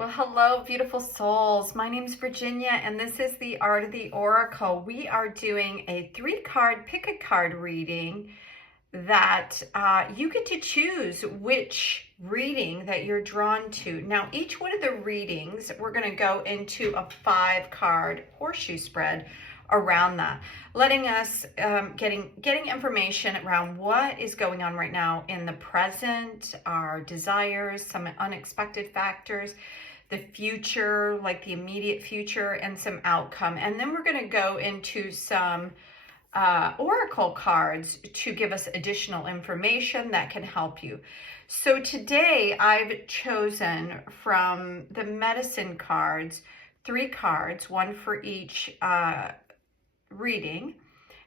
Well, hello, beautiful souls. My name's Virginia, and this is the Art of the Oracle. We are doing a 3-card pick a card reading that you get to choose which reading that you're drawn to. Now, each one of the readings, we're going to go into a 5-card horseshoe spread around that, letting us getting information around what is going on right now in the present, our desires, some unexpected factors, the future, like the immediate future, and some outcome. And then we're going to go into some oracle cards to give us additional information that can help you. So today I've chosen from the medicine cards 3 cards, one for each reading.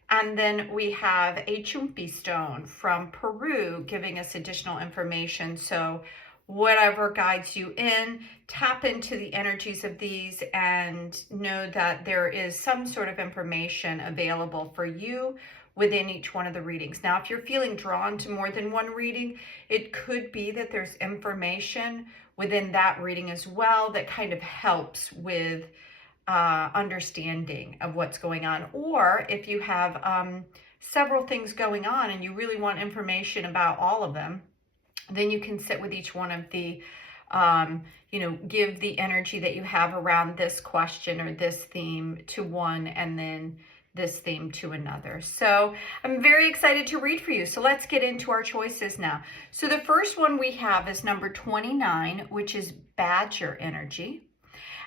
And then we have a chumpi stone from Peru giving us additional information. So whatever guides you in, tap into the energies of these and know that there is some sort of information available for you within each one of the readings. Now, if you're feeling drawn to more than one reading, it could be that there's information within that reading as well that kind of helps with understanding of what's going on. Or if you have several things going on and you really want information about all of them, then you can sit with each one of the, give the energy that you have around this question or this theme to one, and then this theme to another. So I'm very excited to read for you. So let's get into our choices now. So the first one we have is number 29, which is Badger energy.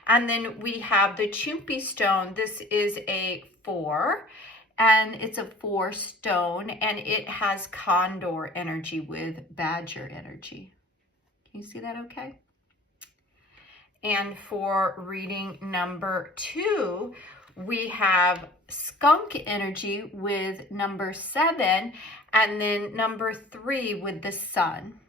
And then we have the chumpi stone. This is a 4. And it's a 4 stone, and it has condor energy with badger energy. Can you see that okay? And for reading number 2, we have skunk energy with number 7, and then number 3 with the sun.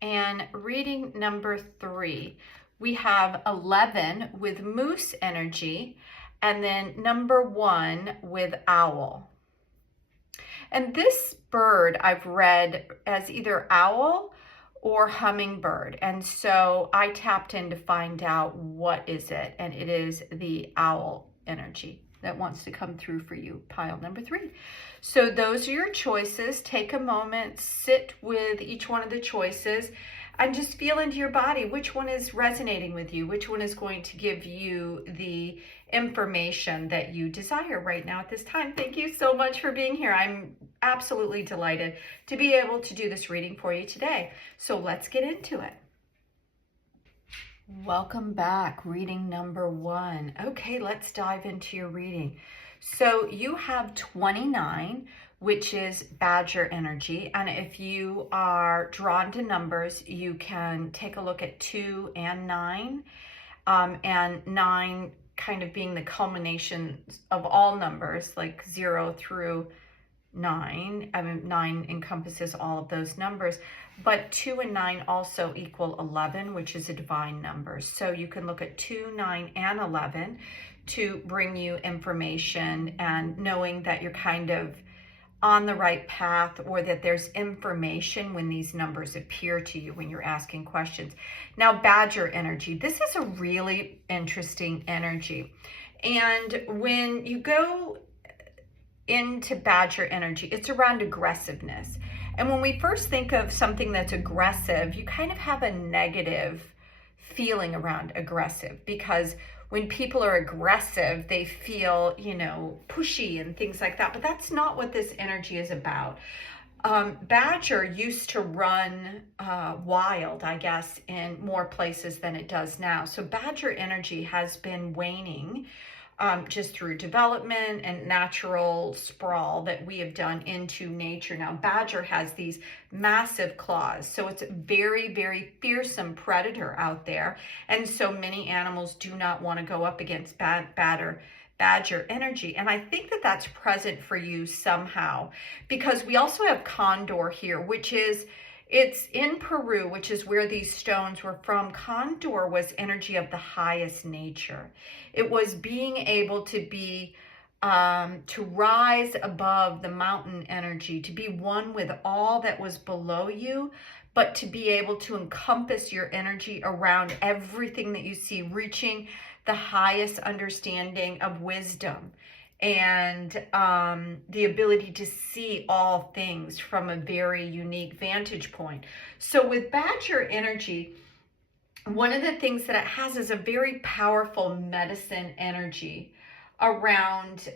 And reading number 3, we have 11 with moose energy, and then number 1 with owl. And this bird I've read as either owl or hummingbird. And so I tapped in to find out what is it. And it is the owl energy that wants to come through for you, pile number 3. So those are your choices. Take a moment, sit with each one of the choices, and just feel into your body which one is resonating with you, which one is going to give you the information that you desire right now at this time. Thank you so much for being here. I'm absolutely delighted to be able to do this reading for you today. So let's get into it. Welcome back. Reading number 1. Okay, let's dive into your reading. So you have 29, which is badger energy. And if you are drawn to numbers, you can take a look at 2 and 9, and 9 kind of being the culmination of all numbers, like 0 through 9. I mean, 9 encompasses all of those numbers, but 2 and 9 also equal 11, which is a divine number. So you can look at 2, 9, and 11 to bring you information, and knowing that you're kind of on the right path, or that there's information when these numbers appear to you when you're asking questions. Now, badger energy, this is a really interesting energy. And when you go into badger energy, it's around aggressiveness. And when we first think of something that's aggressive, you kind of have a negative feeling around aggressive, because when people are aggressive, they feel, pushy and things like that. But that's not what this energy is about. Badger used to run wild, I guess, in more places than it does now. So badger energy has been waning just through development and natural sprawl that we have done into nature. Now, badger has these massive claws, so it's a very, very fearsome predator out there. And so many animals do not want to go up against badger energy. And I think that that's present for you somehow, because we also have condor here, which is, it's in Peru, which is where these stones were from. Condor was energy of the highest nature. It was being able to be to rise above the mountain energy, to be one with all that was below you, but to be able to encompass your energy around everything that you see, reaching the highest understanding of wisdom and the ability to see all things from a very unique vantage point. So with Badger energy, one of the things that it has is a very powerful medicine energy around,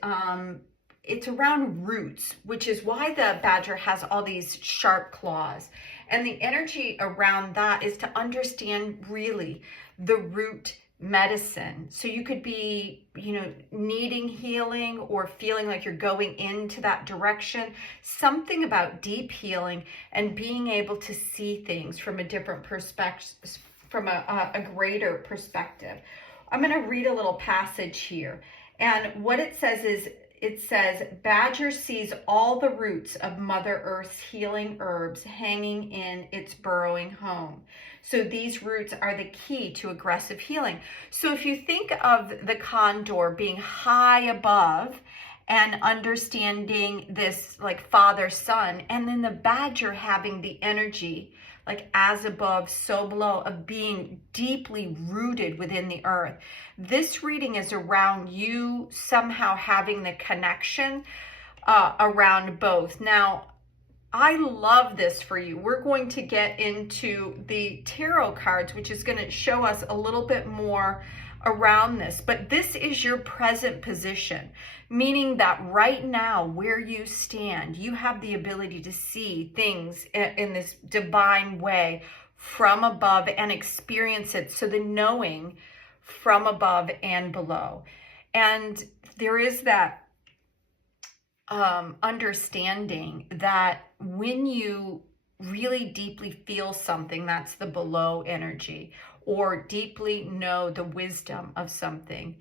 it's around roots, which is why the Badger has all these sharp claws. And the energy around that is to understand really the root medicine. So you could be, needing healing or feeling like you're going into that direction, something about deep healing and being able to see things from a different perspective, from a greater perspective. I'm going to read a little passage here. And what it says is, it says, Badger sees all the roots of Mother Earth's healing herbs hanging in its burrowing home. So these roots are the key to aggressive healing. So if you think of the condor being high above and understanding this like father son, and then the Badger having the energy like as above, so below, of being deeply rooted within the earth. This reading is around you somehow having the connection around both. Now, I love this for you. We're going to get into the tarot cards, which is going to show us a little bit more around this, but this is your present position, meaning that right now where you stand, you have the ability to see things in this divine way from above and experience it. So the knowing from above and below. And there is that understanding that when you really deeply feel something, that's the below energy, or deeply know the wisdom of something,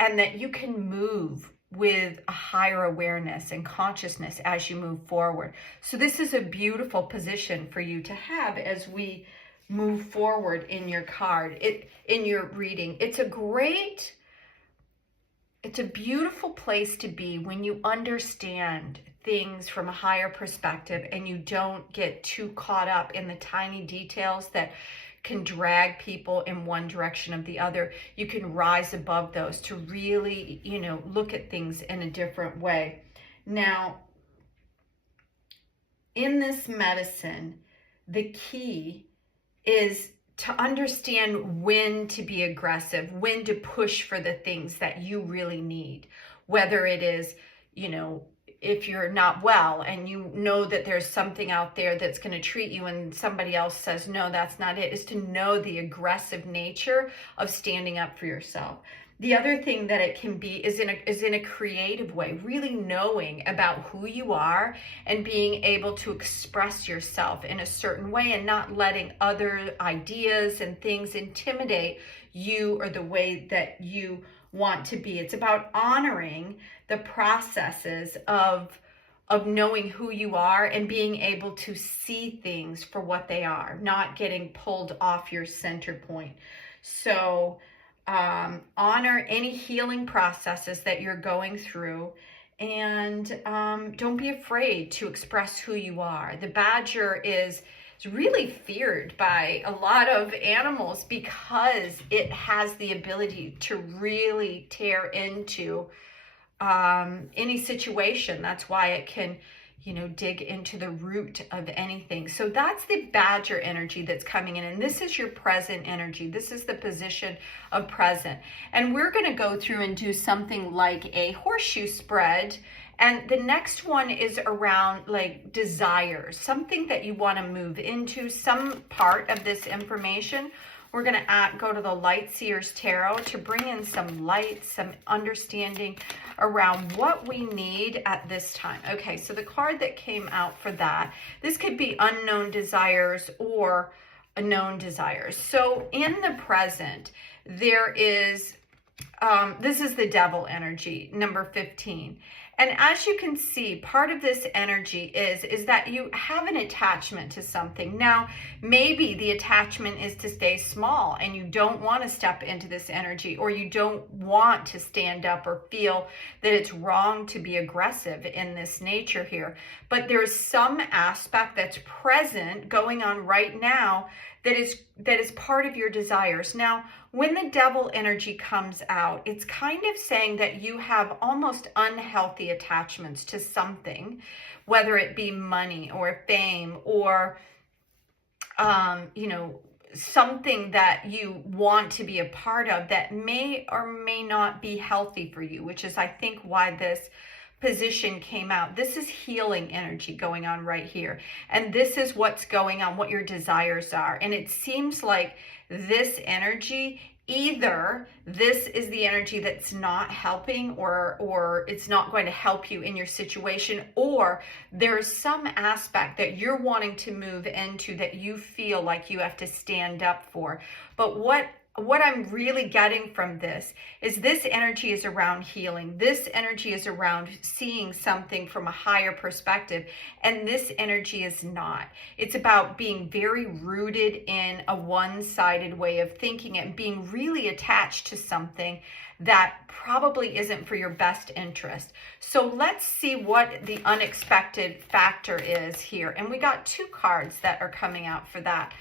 and that you can move with a higher awareness and consciousness as you move forward. So this is a beautiful position for you to have as we move forward in your card, in your reading. It's a beautiful place to be when you understand things from a higher perspective and you don't get too caught up in the tiny details that can drag people in one direction or the other. You can rise above those to really, look at things in a different way. Now, in this medicine, the key is to understand when to be aggressive, when to push for the things that you really need, whether it is, if you're not well and you know that there's something out there that's going to treat you and somebody else says, no, that's not it, is to know the aggressive nature of standing up for yourself. The other thing that it can be is in a creative way, really knowing about who you are and being able to express yourself in a certain way and not letting other ideas and things intimidate you or the way that you want to be. It's about honoring the processes of knowing who you are and being able to see things for what they are, not getting pulled off your center point. So honor any healing processes that you're going through, and don't be afraid to express who you are. The Badger is really feared by a lot of animals because it has the ability to really tear into any situation. That's why it can, dig into the root of anything. So that's the Badger energy that's coming in. And this is your present energy. This is the position of present. And we're going to go through and do something like a horseshoe spread. And the next one is around like desires, something that you want to move into, some part of this information. We're going to go to the Light Seers Tarot to bring in some light, some understanding around what we need at this time. Okay, so the card that came out for that, this could be unknown desires or known desires. So in the present, there is, this is the Devil energy, number 15. And as you can see, part of this energy is that you have an attachment to something. Now, maybe the attachment is to stay small and you don't want to step into this energy, or you don't want to stand up or feel that it's wrong to be aggressive in this nature here. But there's some aspect that's present going on right now that is part of your desires. Now, when the devil energy comes out, it's kind of saying that you have almost unhealthy attachments to something, whether it be money or fame or, you know, something that you want to be a part of that may or may not be healthy for you, which is, I think, why this position came out. This is healing energy going on right here. And this is what's going on, what your desires are. And it seems like this energy, either this is the energy that's not helping, or it's not going to help you in your situation, or there's some aspect that you're wanting to move into that you feel like you have to stand up for. But what I'm really getting from this is this energy is around healing. This energy is around seeing something from a higher perspective. And this energy is not. It's about being very rooted in a one-sided way of thinking and being really attached to something that probably isn't for your best interest. So let's see what the unexpected factor is here. And we got 2 cards that are coming out for that.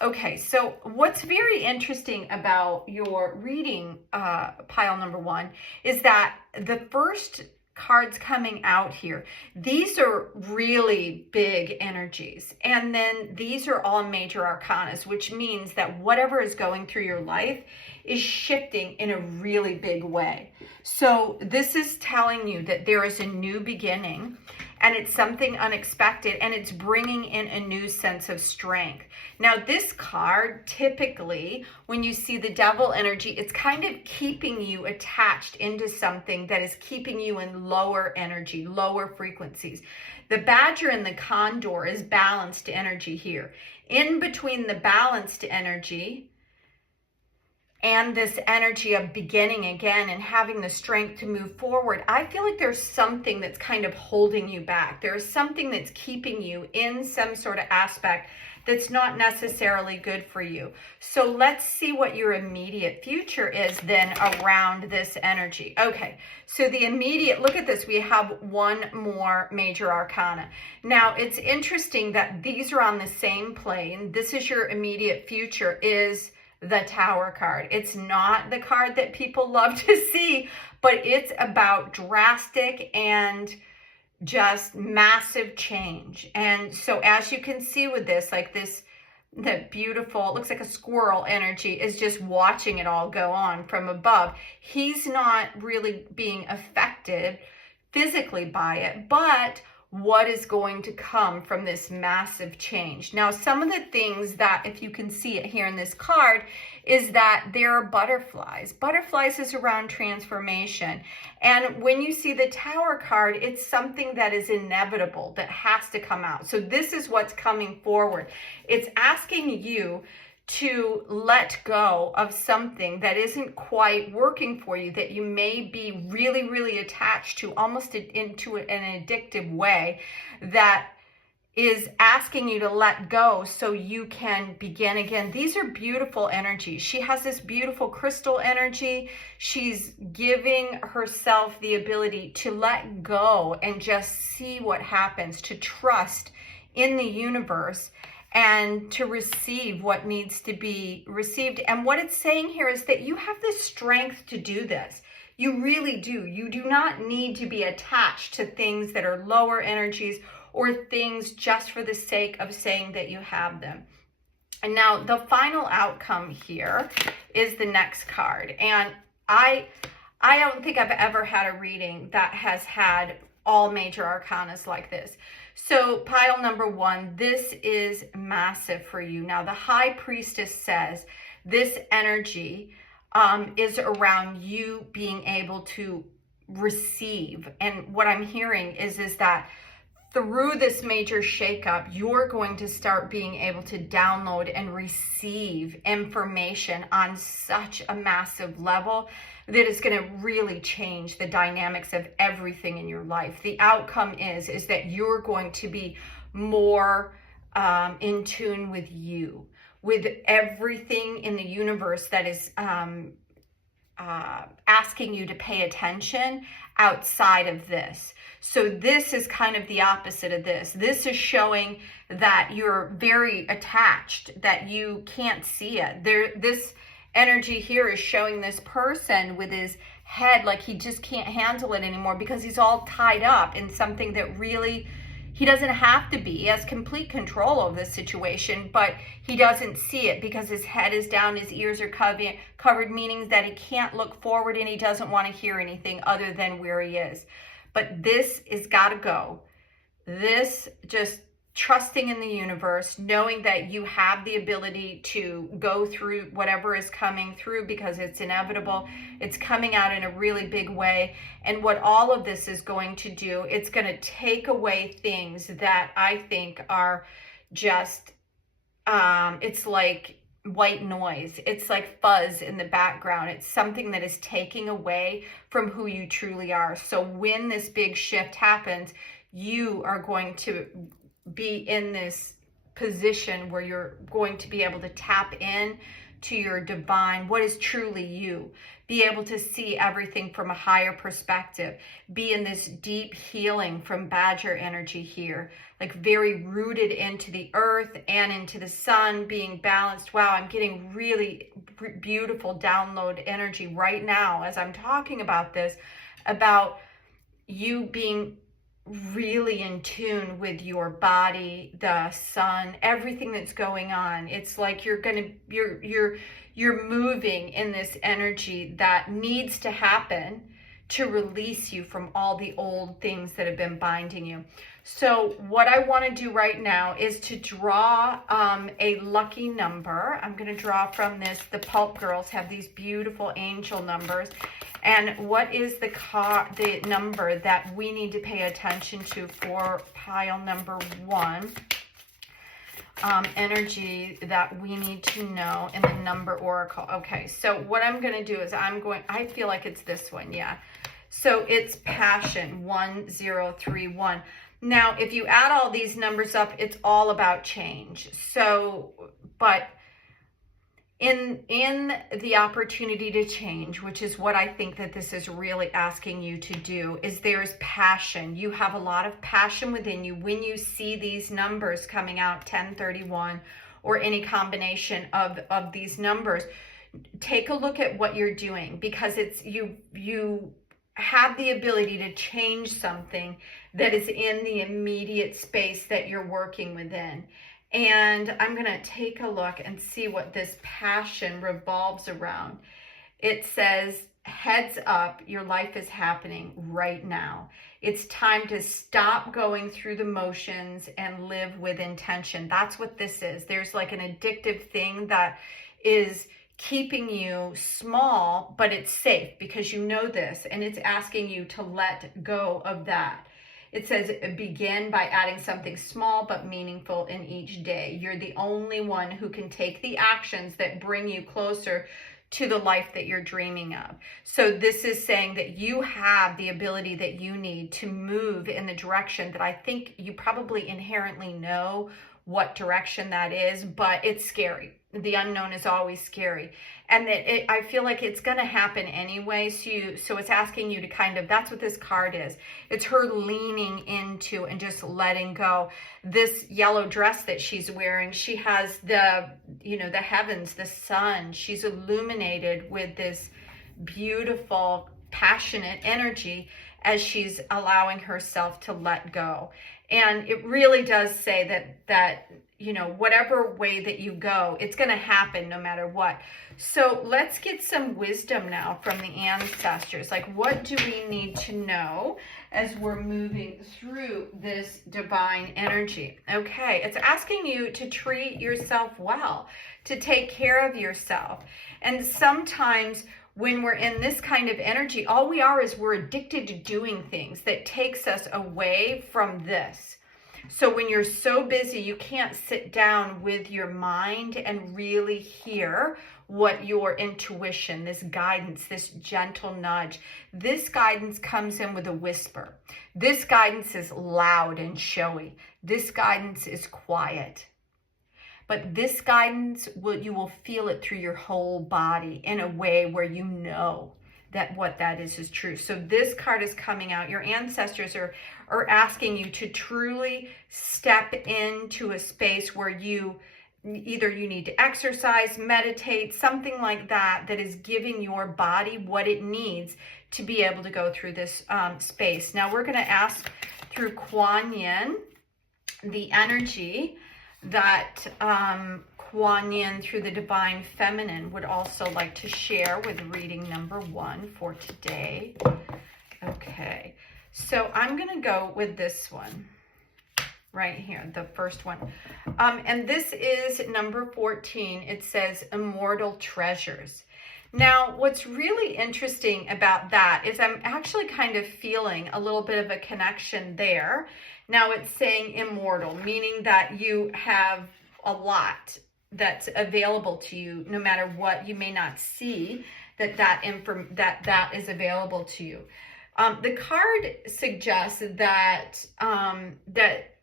Okay, so what's very interesting about your reading, pile number 1, is that the first cards coming out here, these are really big energies. And then these are all major arcanas, which means that whatever is going through your life is shifting in a really big way. So this is telling you that there is a new beginning, and it's something unexpected, and it's bringing in a new sense of strength. Now, this card, typically, when you see the devil energy, it's kind of keeping you attached into something that is keeping you in lower energy, lower frequencies. The badger and the condor is balanced energy here. In between the balanced energy and this energy of beginning again and having the strength to move forward, I feel like there's something that's kind of holding you back. There's something that's keeping you in some sort of aspect that's not necessarily good for you. So let's see what your immediate future is then around this energy. Okay, so the immediate, look at this, we have 1 more major arcana. Now, it's interesting that these are on the same plane. This is your immediate future, is the Tower card. It's not the card that people love to see, but it's about drastic and just massive change. And so as you can see with this, like this, the beautiful, it looks like a squirrel energy is just watching it all go on from above. He's not really being affected physically by it, but what is going to come from this massive change. Now, some of the things that, if you can see it here in this card, is that there are butterflies. Butterflies is around transformation. And when you see the Tower card, it's something that is inevitable, that has to come out. So this is what's coming forward. It's asking you to let go of something that isn't quite working for you, that you may be really, really attached to, almost into an addictive way, that is asking you to let go so you can begin again. These are beautiful energies. She has this beautiful crystal energy. She's giving herself the ability to let go and just see what happens, to trust in the universe and to receive what needs to be received. And what it's saying here is that you have the strength to do this. You really do. You do not need to be attached to things that are lower energies or things just for the sake of saying that you have them. And now the final outcome here is the next card. And I don't think I've ever had a reading that has had all major arcanas like this. So pile number 1, this is massive for you. Now the High Priestess says this energy is around you being able to receive. And what I'm hearing is that through this major shakeup, you're going to start being able to download and receive information on such a massive level that is going to really change the dynamics of everything in your life. The outcome is that you're going to be more in tune with you, with everything in the universe that is asking you to pay attention outside of this. So this is kind of the opposite of this. This is showing that you're very attached, that you can't see it. This energy here is showing this person with his head like he just can't handle it anymore because he's all tied up in something that really he doesn't have to be. He has complete control over the situation, but he doesn't see it because his head is down, his ears are covered, meaning that he can't look forward and he doesn't want to hear anything other than where he is. But this has got to go. This just trusting in the universe, knowing that you have the ability to go through whatever is coming through because it's inevitable. It's coming out in a really big way. And what all of this is going to do, it's going to take away things that I think are just, it's like white noise. It's like fuzz in the background. It's something that is taking away from who you truly are. So when this big shift happens, you are going to be in this position where you're going to be able to tap in to your divine, what is truly you, be able to see everything from a higher perspective, be in this deep healing from Badger energy here, like very rooted into the earth and into the sun, being balanced. Wow, I'm getting really beautiful download energy right now as I'm talking about this, about you being really in tune with your body, the sun, everything that's going on. It's like you're moving in this energy that needs to happen to release you from all the old things that have been binding you. So what I want to do right now is to draw a lucky number. I'm going to draw from this. The Pulp girls have these beautiful angel numbers. And what is the number that we need to pay attention to for pile number 1? Energy that we need to know in the number oracle. Okay, so what I'm going to do is I feel like it's this one, yeah. So it's passion, 1031. Now, if you add all these numbers up, it's all about change. So, but in the opportunity to change, which is what I think that this is really asking you to do, is there's passion. You have a lot of passion within you. When you see these numbers coming out, 1031, or any combination of these numbers, take a look at what you're doing, because it's you have the ability to change something that is in the immediate space that you're working within. And I'm going to take a look and see what this passion revolves around. It says, heads up, your life is happening right now. It's time to stop going through the motions and live with intention. That's what this is. There's like an addictive thing that is keeping you small, but it's safe because you know this, and it's asking you to let go of that. It says, begin by adding something small but meaningful in each day. You're the only one who can take the actions that bring you closer to the life that you're dreaming of. So this is saying that you have the ability that you need to move in the direction that I think you probably inherently know what direction that is, but it's scary. The unknown is always scary. And that I feel like it's going to happen anyway. So it's asking you to kind of, that's what this card is. It's her leaning into and just letting go. This yellow dress that she's wearing, she has the heavens, the sun. She's illuminated with this beautiful, passionate energy as she's allowing herself to let go. And it really does say that whatever way that you go, it's going to happen no matter what. So let's get some wisdom now from the ancestors. Like, what do we need to know as we're moving through this divine energy? Okay, it's asking you to treat yourself well, to take care of yourself. And sometimes when we're in this kind of energy, all we are is we're addicted to doing things that takes us away from this. So when you're so busy, you can't sit down with your mind and really hear what your intuition, this guidance, this gentle nudge, this guidance comes in with a whisper. This guidance is loud and showy. This guidance is quiet. But this guidance, you will feel it through your whole body in a way where you know that what that is true. So this card is coming out. Your ancestors are asking you to truly step into a space where you need to exercise, meditate, something like that, that is giving your body what it needs to be able to go through this space. Now we're going to ask through Kuan the energy that Kuan Yin through the Divine Feminine would also like to share with reading number 1 for today. Okay, so I'm going to go with this one right here, the first one. And this is number 14. It says Immortal Treasures. Now, what's really interesting about that is I'm actually kind of feeling a little bit of a connection there. Now it's saying immortal, meaning that you have a lot that's available to you, no matter what. You may not see that is available to you. The card suggests that that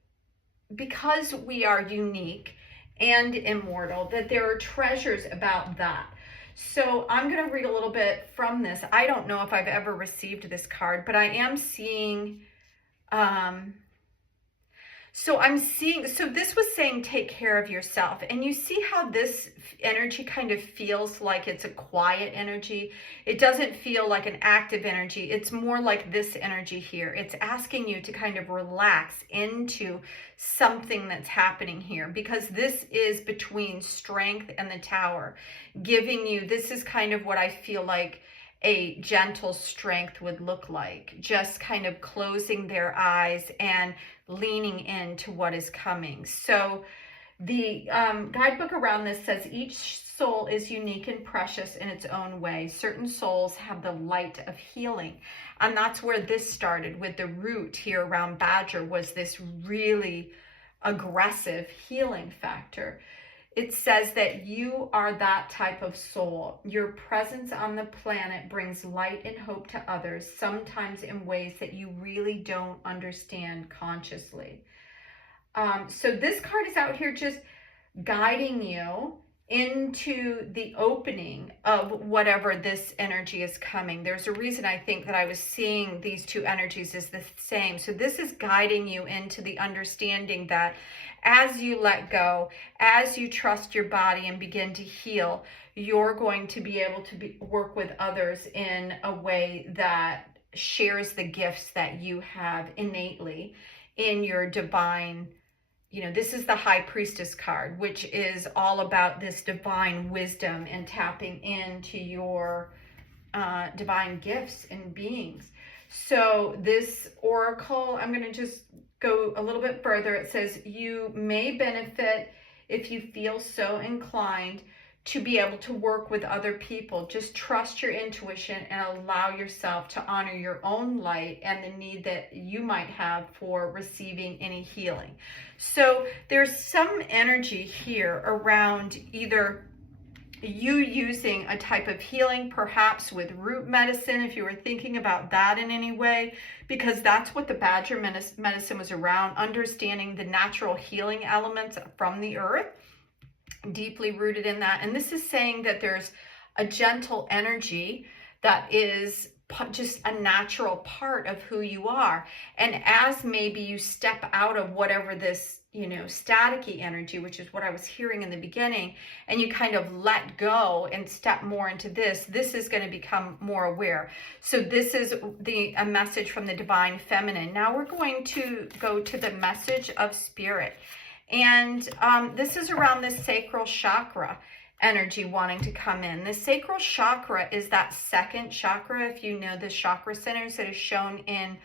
because we are unique and immortal, that there are treasures about that. So I'm going to read a little bit from this. I don't know if I've ever received this card, but I am seeing, so this was saying take care of yourself. And you see how this energy kind of feels like it's a quiet energy. It doesn't feel like an active energy. It's more like this energy here. It's asking you to kind of relax into something that's happening here, because this is between Strength and the Tower, giving you, this is kind of what I feel like a gentle strength would look like, just kind of closing their eyes and leaning into what is coming. So the guidebook around this says each soul is unique and precious in its own way. Certain souls have the light of healing. And that's where this started with the root here around Badger, was this really aggressive healing factor. It says that you are that type of soul. Your presence on the planet brings light and hope to others, sometimes in ways that you really don't understand consciously. So this card is out here just guiding you into the opening of whatever this energy is coming. There's a reason I think that I was seeing these two energies as the same. So this is guiding you into the understanding that as you let go, as you trust your body and begin to heal, you're going to be able to work with others in a way that shares the gifts that you have innately in your divine. This is the High Priestess card, which is all about this divine wisdom and tapping into your divine gifts and beings. So this oracle, I'm going to just go a little bit further. It says you may benefit if you feel so inclined to be able to work with other people. Just trust your intuition and allow yourself to honor your own light and the need that you might have for receiving any healing. So there's some energy here around either you using a type of healing, perhaps with root medicine, if you were thinking about that in any way, because that's what the Badger medicine was around, understanding the natural healing elements from the earth, deeply rooted in that. And this is saying that there's a gentle energy that is just a natural part of who you are. And as maybe you step out of whatever this, staticky energy, which is what I was hearing in the beginning, and you kind of let go and step more into this is going to become more aware. So this is a message from the Divine Feminine. Now we're going to go to the message of Spirit. And this is around the sacral chakra energy wanting to come in. The sacral chakra is that second chakra, if you know the chakra centers that is shown in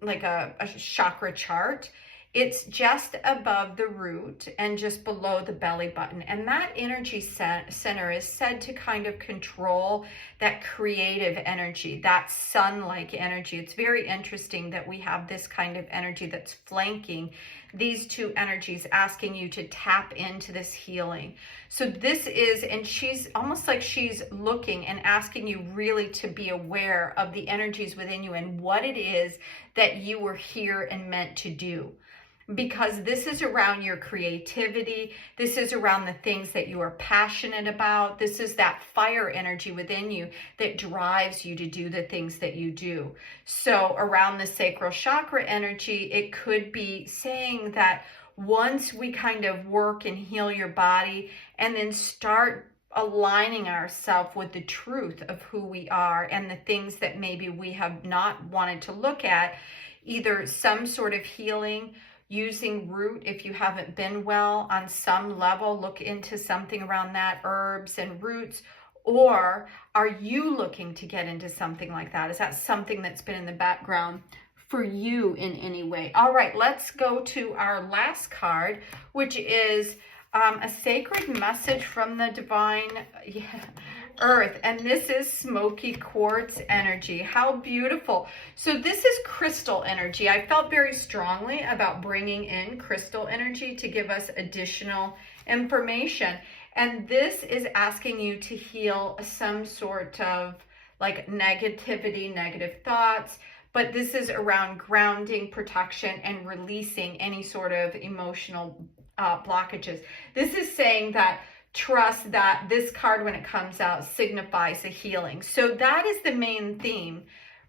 like a chakra chart. It's just above the root and just below the belly button. And that energy center is said to kind of control that creative energy, that sun-like energy. It's very interesting that we have this kind of energy that's flanking these two energies asking you to tap into this healing. So this is, and she's almost like she's looking and asking you really to be aware of the energies within you and what it is that you were here and meant to do. Because this is around your creativity. This is around the things that you are passionate about. This is that fire energy within you that drives you to do the things that you do. So around the sacral chakra energy, it could be saying that once we kind of work and heal your body and then start aligning ourselves with the truth of who we are and the things that maybe we have not wanted to look at, either some sort of healing, using root if you haven't been well on some level, look into something around that, herbs and roots. Or are you looking to get into something like that? Is that something that's been in the background for you in any way? All right, let's go to our last card, which is a sacred message from the divine earth, and this is smoky quartz energy. How beautiful. So this is crystal energy. I felt very strongly about bringing in crystal energy to give us additional information, and this is asking you to heal some sort of like negativity, negative thoughts, but this is around grounding, protection, and releasing any sort of emotional blockages. This is saying that trust that this card, when it comes out, signifies a healing. So that is the main theme,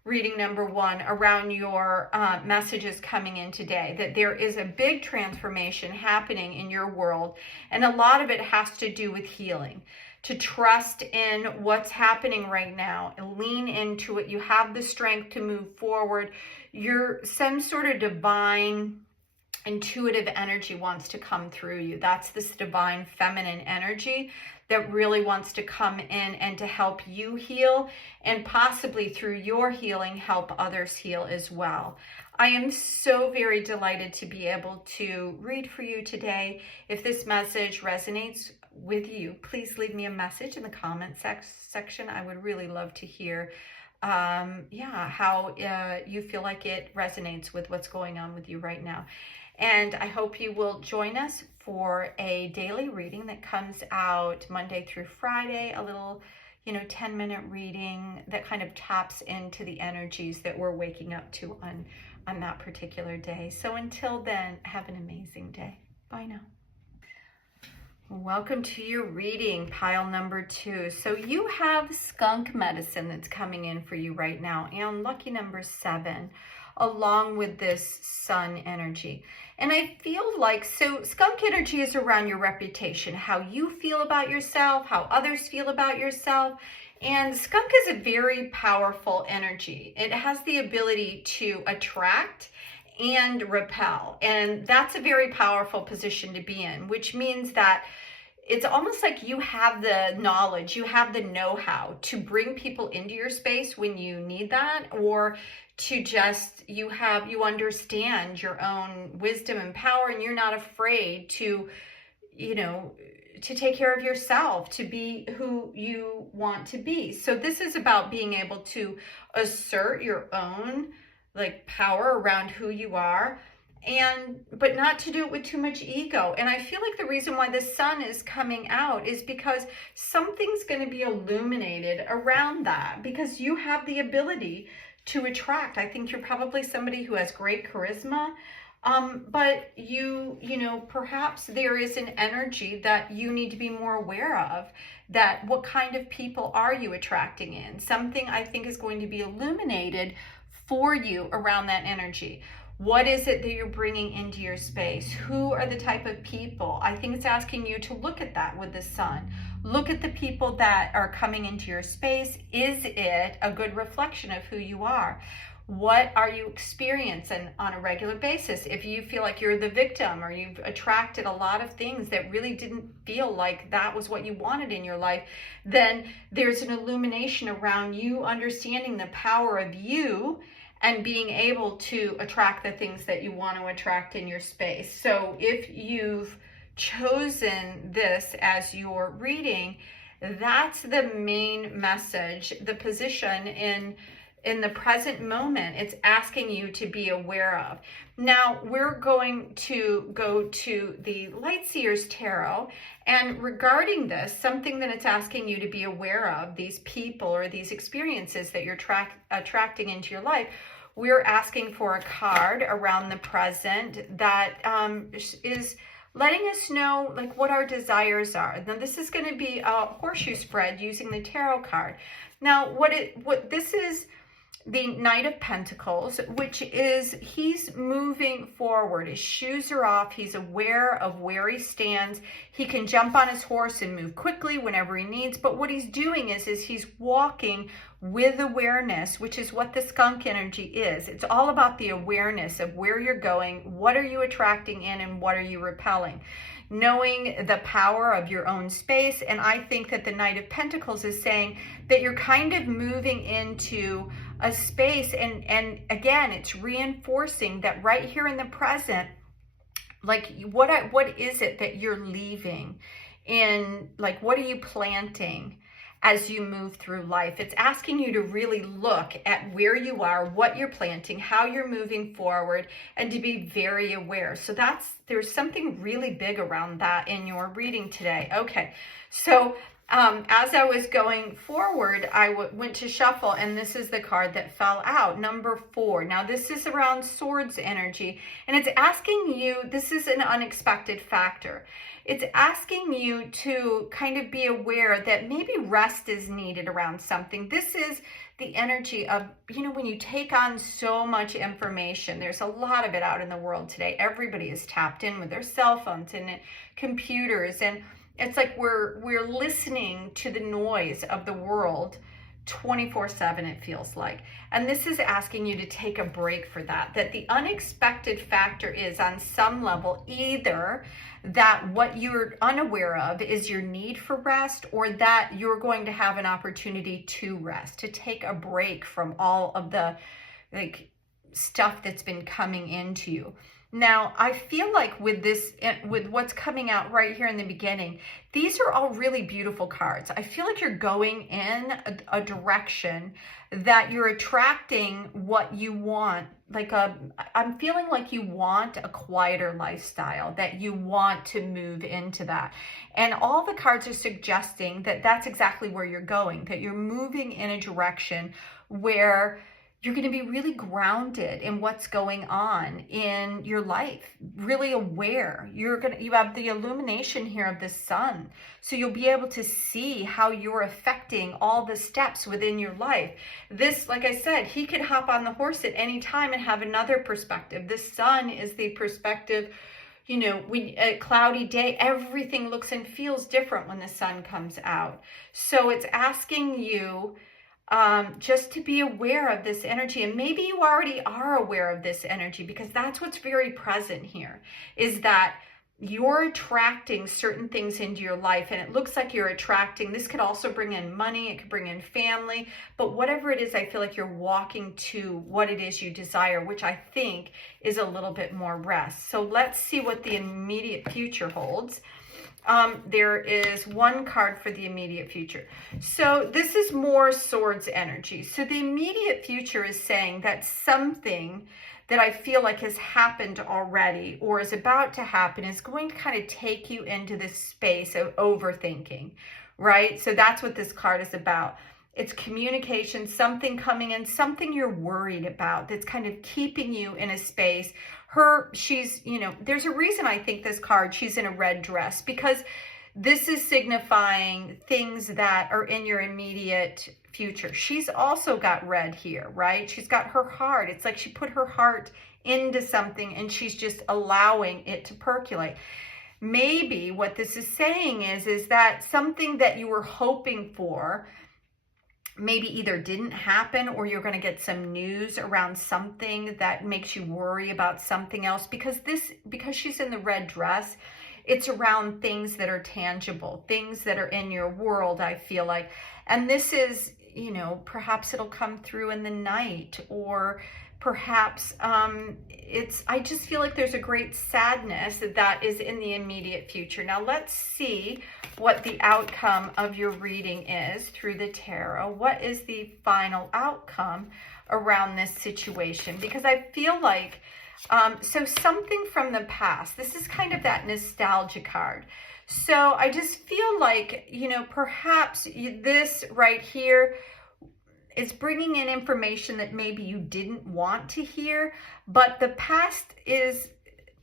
reading number one, around your messages coming in today, that there is a big transformation happening in your world, and a lot of it has to do with healing. To trust in what's happening right now and lean into it. You have the strength to move forward. You're some sort of divine intuitive energy wants to come through you. That's this divine feminine energy that really wants to come in and to help you heal, and possibly through your healing help others heal as well. I am so very delighted to be able to read for you today. If this message resonates with you, please leave me a message in the comment section. I would really love to hear how you feel like it resonates with what's going on with you right now. And I hope you will join us for a daily reading that comes out Monday through Friday, a little 10-minute reading that kind of taps into the energies that we're waking up to on that particular day. So until then, have an amazing day. Bye now. Welcome to your reading, pile number 2. So you have skunk medicine that's coming in for you right now, and lucky number 7, along with this sun energy. And I feel like, so skunk energy is around your reputation, how you feel about yourself, how others feel about yourself. And skunk is a very powerful energy. It has the ability to attract and repel. And that's a very powerful position to be in, which means that it's almost like you have the knowledge, you have the know-how to bring people into your space when you need that, or to just, you understand your own wisdom and power, and you're not afraid to, to take care of yourself, to be who you want to be. So this is about being able to assert your own power around who you are, but not to do it with too much ego. And I feel like the reason why the sun is coming out is because something's going to be illuminated around that, because you have the ability to attract. I think you're probably somebody who has great charisma, but perhaps there is an energy that you need to be more aware of, that what kind of people are you attracting in? Something I think is going to be illuminated for you around that energy. What is it that you're bringing into your space? Who are the type of people? I think it's asking you to look at that with the sun. Look at the people that are coming into your space. Is it a good reflection of who you are? What are you experiencing on a regular basis? If you feel like you're the victim, or you've attracted a lot of things that really didn't feel like that was what you wanted in your life, then there's an illumination around you understanding the power of you and being able to attract the things that you want to attract in your space. So if you've chosen this as your reading, that's the main message, the position in in the present moment, it's asking you to be aware of. Now, we're going to go to the Light Seers Tarot, and regarding this, something that it's asking you to be aware of, these people or these experiences that you're attracting into your life, we're asking for a card around the present that is letting us know like what our desires are. Now, this is going to be a horseshoe spread using the tarot card. Now, what this is, the Knight of Pentacles, which is he's moving forward. His shoes are off. He's aware of where he stands. He can jump on his horse and move quickly whenever he needs. But what he's doing is he's walking with awareness, which is what the skunk energy is. It's all about the awareness of where you're going, what are you attracting in, and what are you repelling. Knowing the power of your own space. And I think that the Knight of Pentacles is saying that you're kind of moving into a space, and again, it's reinforcing that right here in the present, like what is it that you're leaving in, like what are you planting as you move through life? It's asking you to really look at where you are, what you're planting, how you're moving forward, and to be very aware. So there's something really big around that in your reading today. Okay, so as I was going forward, I went to shuffle, and this is the card that fell out, number 4. Now, this is around swords energy, and it's asking you, this is an unexpected factor. It's asking you to kind of be aware that maybe rest is needed around something. This is the energy of, when you take on so much information, there's a lot of it out in the world today. Everybody is tapped in with their cell phones and computers, and it's like we're listening to the noise of the world 24/7, it feels like. And this is asking you to take a break for that the unexpected factor is on some level either that what you're unaware of is your need for rest, or that you're going to have an opportunity to rest, to take a break from all of the like stuff that's been coming into you. Now, I feel like with what's coming out right here in the beginning, these are all really beautiful cards. I feel like you're going in a direction that you're attracting what you want. I'm feeling like you want a quieter lifestyle, that you want to move into that. And all the cards are suggesting that that's exactly where you're going, that you're moving in a direction where you're going to be really grounded in what's going on in your life, really aware. You have the illumination here of the sun. So you'll be able to see how you're affecting all the steps within your life. This, like I said, he could hop on the horse at any time and have another perspective. The sun is the perspective. When a cloudy day, everything looks and feels different when the sun comes out. So it's asking you just to be aware of this energy. And maybe you already are aware of this energy, because that's what's very present here, is that you're attracting certain things into your life. And it looks like you're attracting, this could also bring in money, it could bring in family, but whatever it is, I feel like you're walking to what it is you desire, which I think is a little bit more rest. So let's see what the immediate future holds. There is one card for the immediate future. So this is more swords energy. So the immediate future is saying that something that I feel like has happened already or is about to happen is going to kind of take you into this space of overthinking, right? So that's what this card is about. It's communication, something coming in, something you're worried about that's kind of keeping you in a space. She's, there's a reason I think this card, she's in a red dress, because this is signifying things that are in your immediate future. She's also got red here, right? She's got her heart. It's like she put her heart into something and she's just allowing it to percolate. Maybe what this is saying is that something that you were hoping for maybe either didn't happen, or you're going to get some news around something that makes you worry about something else, because she's in the red dress, it's around things that are tangible, things that are in your world, I feel like. And this is, perhaps it'll come through in the night, or perhaps I just feel like there's a great sadness that is in the immediate future. Now let's see what the outcome of your reading is through the tarot. What is the final outcome around this situation? Because I feel like, so something from the past, this is kind of that nostalgia card. So I just feel like, you know, perhaps this right here is bringing in information that maybe you didn't want to hear, but the past is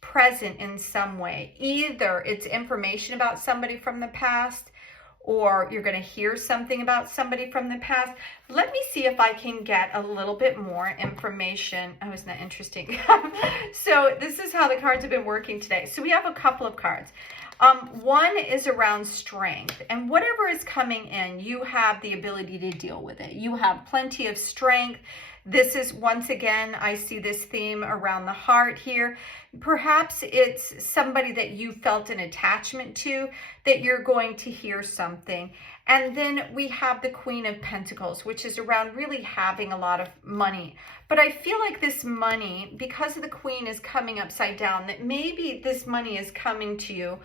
present in some way. Either it's information about somebody from the past, or you're going to hear something about somebody from the past. Let me see if I can get a little bit more information. Oh, isn't that interesting? So this is how the cards have been working today. So we have a couple of cards. One is around strength, and whatever is coming in, you have the ability to deal with it. You have plenty of strength. This is, once again, I see this theme around the heart here. Perhaps it's somebody that you felt an attachment to, that you're going to hear something. And then we have the Queen of Pentacles, which is around really having a lot of money. But I feel like this money, because the Queen is coming upside down, that maybe this money is coming to you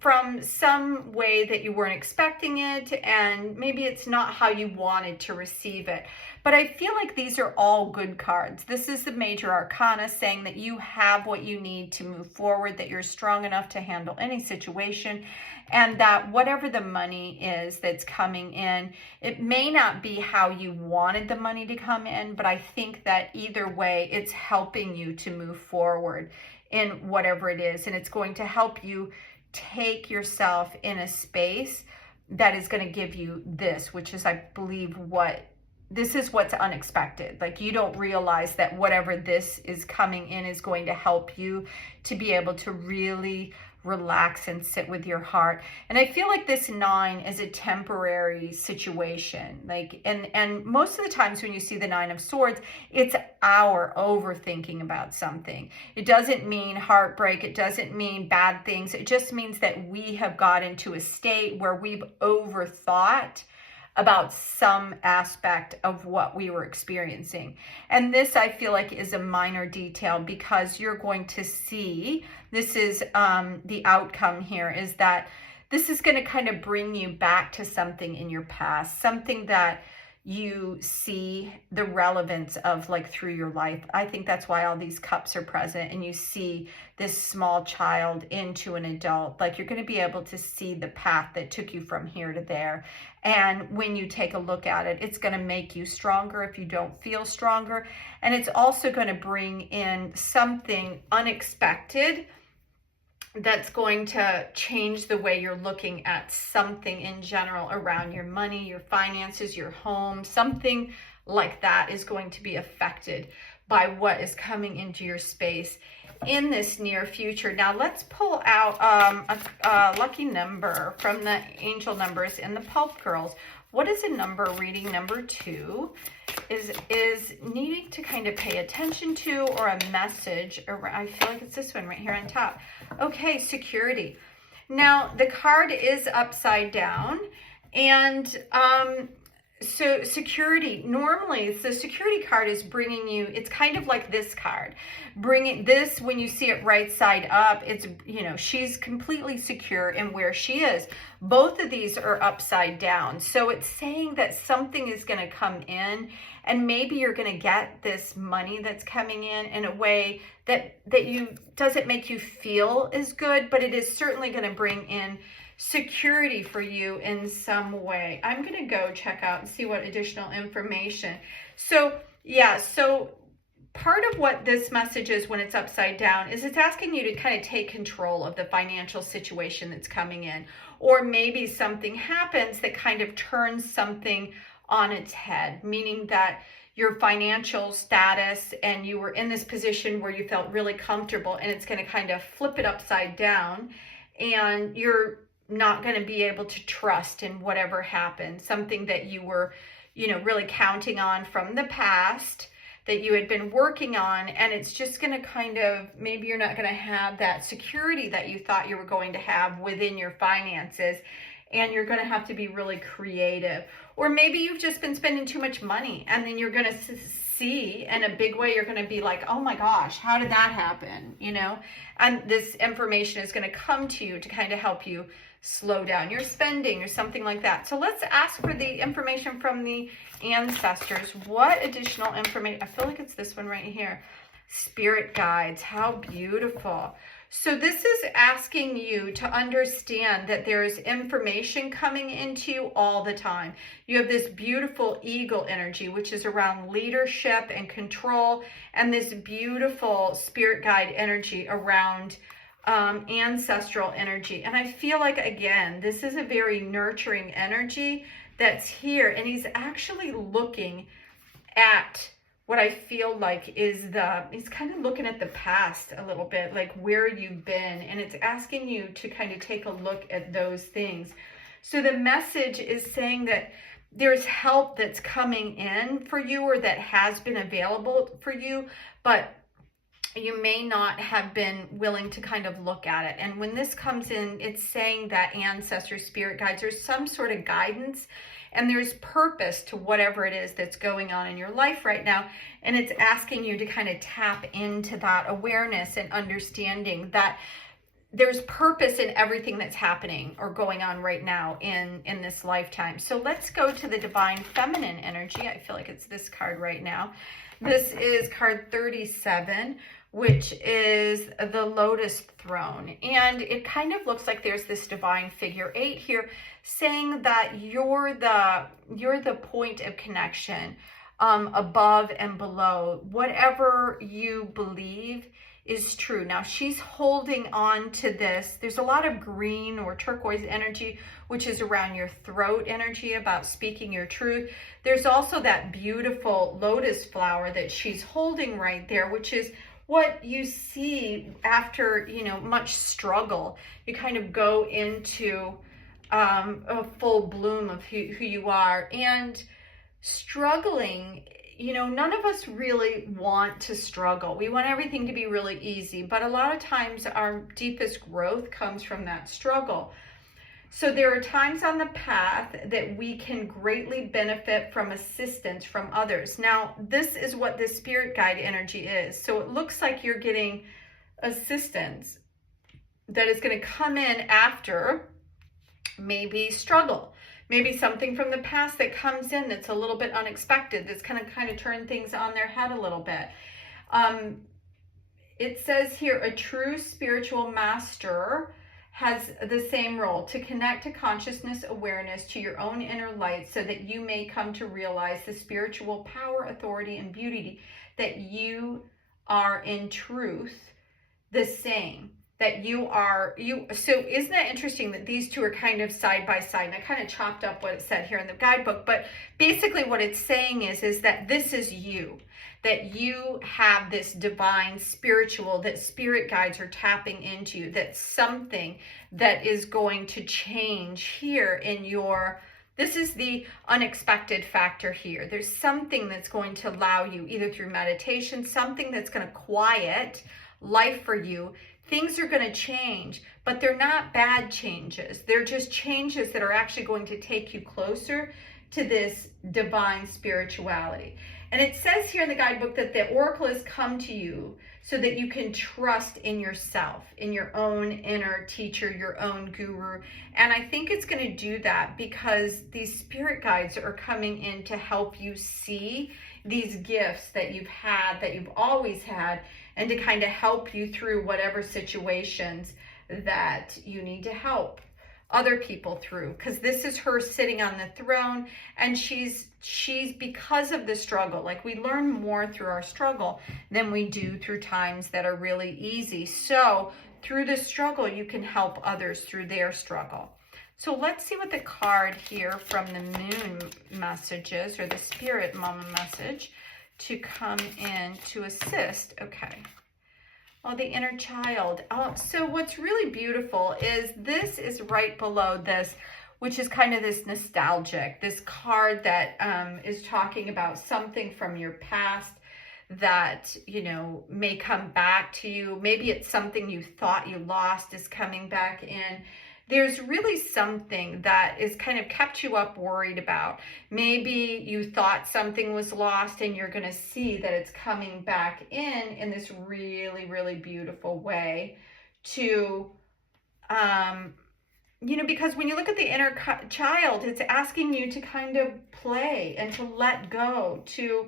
from some way that you weren't expecting it, and maybe it's not how you wanted to receive it. But I feel like these are all good cards. This is the Major Arcana saying that you have what you need to move forward, that you're strong enough to handle any situation, and that whatever the money is that's coming in, it may not be how you wanted the money to come in, but I think that either way, it's helping you to move forward in whatever it is, and it's going to help you take yourself in a space that is going to give you this, which is, I believe, this is what's unexpected. Like, you don't realize that whatever this is coming in is going to help you to be able to really relax and sit with your heart. And I feel like this 9 is a temporary situation. Like, and most of the times when you see the 9 of Swords, it's our overthinking about something. It doesn't mean heartbreak. It doesn't mean bad things. It just means that we have got into a state where we've overthought about some aspect of what we were experiencing. And this, I feel like, is a minor detail, because you're going to see, this is the outcome here, is that this is going to kind of bring you back to something in your past, something that you see the relevance of, like, through your life. I think that's why all these cups are present, and you see this small child into an adult. Like, you're going to be able to see the path that took you from here to there. And when you take a look at it, it's going to make you stronger if you don't feel stronger. And it's also going to bring in something unexpected that's going to change the way you're looking at something in general around your money, your finances, your home. Something like that is going to be affected by what is coming into your space in this near future. Now let's pull out a lucky number from the angel numbers in the Pulp Girls. What is a number reading number 2 is needing to kind of pay attention to, or a message, or I feel like it's this one right here on top. Okay, security. Now the card is upside down, and so security, normally the security card is bringing you, it's kind of like this card, bringing this, when you see it right side up, it's, you know, she's completely secure in where she is. Both of these are upside down. So it's saying that something is going to come in, and maybe you're going to get this money that's coming in a way that you doesn't make you feel as good, but it is certainly going to bring in security for you in some way. I'm going to go check out and see what additional information. So yeah, so part of what this message is when it's upside down is it's asking you to kind of take control of the financial situation that's coming in, or maybe something happens that kind of turns something on its head, meaning that your financial status, and you were in this position where you felt really comfortable, and it's going to kind of flip it upside down, and you're not going to be able to trust in whatever happened, something that you were, you know, really counting on from the past, that you had been working on, and it's just going to kind of, maybe you're not going to have that security that you thought you were going to have within your finances, and you're going to have to be really creative. Or maybe you've just been spending too much money, and then you're going to see in a big way. You're going to be like, oh my gosh, how did that happen? You know, and this information is going to come to you to kind of help you slow down your spending or something like that. So let's ask for the information from the ancestors. What additional information? I feel like it's this one right here. Spirit guides. How beautiful. So this is asking you to understand that there is information coming into you all the time. You have this beautiful eagle energy, which is around leadership and control, and this beautiful spirit guide energy around ancestral energy. And I feel like, again, this is a very nurturing energy that's here, and he's actually looking at what I feel like is he's kind of looking at the past a little bit, like where you've been, and it's asking you to kind of take a look at those things. So the message is saying that there's help that's coming in for you, or that has been available for you, but you may not have been willing to kind of look at it. And when this comes in, it's saying that ancestors, spirit guides, there's some sort of guidance, and there's purpose to whatever it is that's going on in your life right now. And it's asking you to kind of tap into that awareness and understanding that there's purpose in everything that's happening or going on right now in this lifetime. So let's go to the divine feminine energy. I feel like it's this card right now. This is card 37, which is the Lotus Throne. And it kind of looks like there's this divine figure 8 here, saying that you're the point of connection above and below. Whatever you believe is true. Now she's holding on to this. There's a lot of green or turquoise energy, which is around your throat energy, about speaking your truth. There's also that beautiful lotus flower that she's holding right there, which is what you see after, you know, much struggle. You kind of go into a full bloom of who you are. And struggling, you know, none of us really want to struggle. We want everything to be really easy, but a lot of times our deepest growth comes from that struggle. So there are times on the path that we can greatly benefit from assistance from others. Now, this is what the spirit guide energy is. So it looks like you're getting assistance that is going to come in after maybe struggle. Maybe something from the past that comes in that's a little bit unexpected, that's kind of turn things on their head a little bit. It says here, a true spiritual master has the same role, to connect to consciousness awareness, to your own inner light, so that you may come to realize the spiritual power, authority, and beauty that you are in truth the same. That you are, so isn't that interesting that these two are kind of side by side? And I kind of chopped up what it said here in the guidebook, but basically what it's saying is that this is you, that you have this divine spiritual, that spirit guides are tapping into you, that something that is going to change here in your, this is the unexpected factor here. There's something that's going to allow you, either through meditation, something that's going to quiet life for you. Things are going to change, but they're not bad changes. They're just changes that are actually going to take you closer to this divine spirituality. And it says here in the guidebook that the oracle has come to you so that you can trust in yourself, in your own inner teacher, your own guru. And I think it's going to do that because these spirit guides are coming in to help you see these gifts that you've had, that you've always had, and to kind of help you through whatever situations that you need to help other people through. Because this is her sitting on the throne, and she's because of the struggle, like we learn more through our struggle than we do through times that are really easy. So through the struggle, you can help others through their struggle. So let's see what the card here from the moon messages, or the spirit mama message, to come in to assist. Okay. Oh, the inner child. So what's really beautiful is this is right below this, which is kind of this nostalgic, this card that is talking about something from your past that, you know, may come back to you. Maybe it's something you thought you lost is coming back in. there's really something that is kind of kept you up worried about. Maybe you thought something was lost and you're going to see that it's coming back in this really, really beautiful way to, you know, because when you look at the inner child, it's asking you to kind of play and to let go, to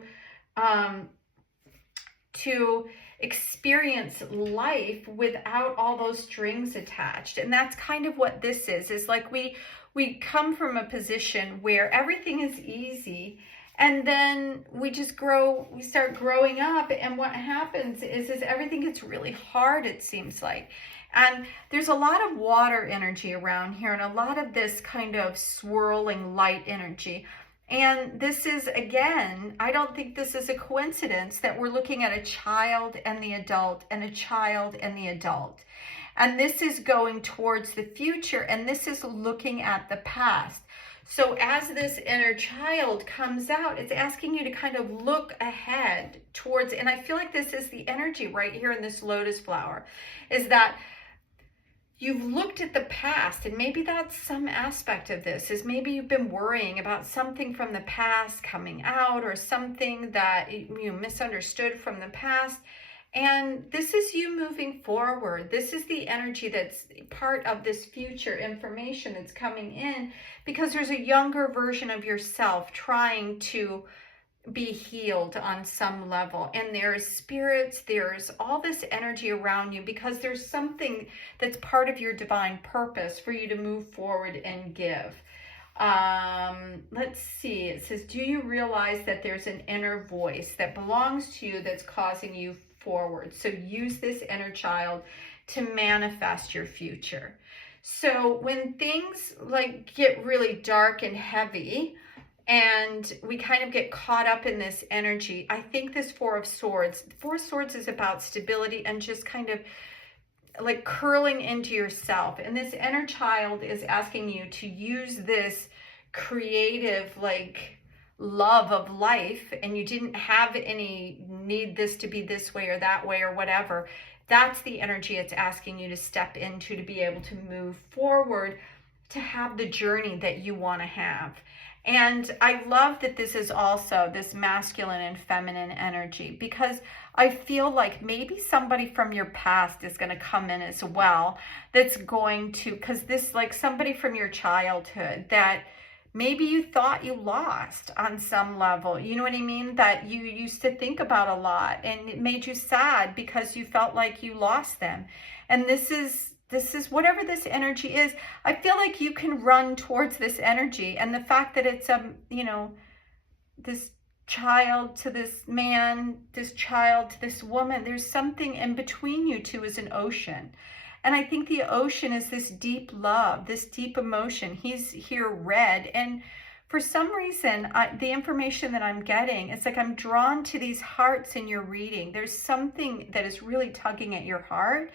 experience life without all those strings attached. And that's kind of what this is like we come from a position where everything is easy, and then we start growing up, and what happens is everything gets really hard, it seems like. And there's a lot of water energy around here, and a lot of this kind of swirling light energy. And this is, again, I don't think this is a coincidence that we're looking at a child and the adult and a child and the adult. And this is going towards the future, and this is looking at the past. So as this inner child comes out, it's asking you to kind of look ahead towards, and I feel like this is the energy right here in this lotus flower, is that you've looked at the past, and maybe that's some aspect of this, is maybe you've been worrying about something from the past coming out, or something that you misunderstood from the past. And this is you moving forward. This is the energy that's part of this future information that's coming in, because there's a younger version of yourself trying to be healed on some level, and there's spirits, there's all this energy around you, because there's something that's part of your divine purpose for you to move forward and give. Let's see, it says, do you realize that there's an inner voice that belongs to you that's causing you forward? So use this inner child to manifest your future. So when things like get really dark and heavy, and we kind of get caught up in this energy, I think this Four of Swords is about stability and just kind of like curling into yourself. And this inner child is asking you to use this creative, like, love of life, and you didn't have any need this to be this way or that way or whatever. That's the energy it's asking you to step into, to be able to move forward, to have the journey that you want to have. And I love that this is also this masculine and feminine energy, because I feel like maybe somebody from your past is going to come in as well, that's going to, because this, like somebody from your childhood that maybe you thought you lost on some level, you know what I mean, that you used to think about a lot, and it made you sad because you felt like you lost them. And this is whatever this energy is. I feel like you can run towards this energy, and the fact that it's you know, this child to this man, this child to this woman, there's something in between you two, is an ocean. And I think the ocean is this deep love, this deep emotion. He's here red, and for some reason, the information that I'm getting, it's like I'm drawn to these hearts in your reading. There's something that is really tugging at your heart,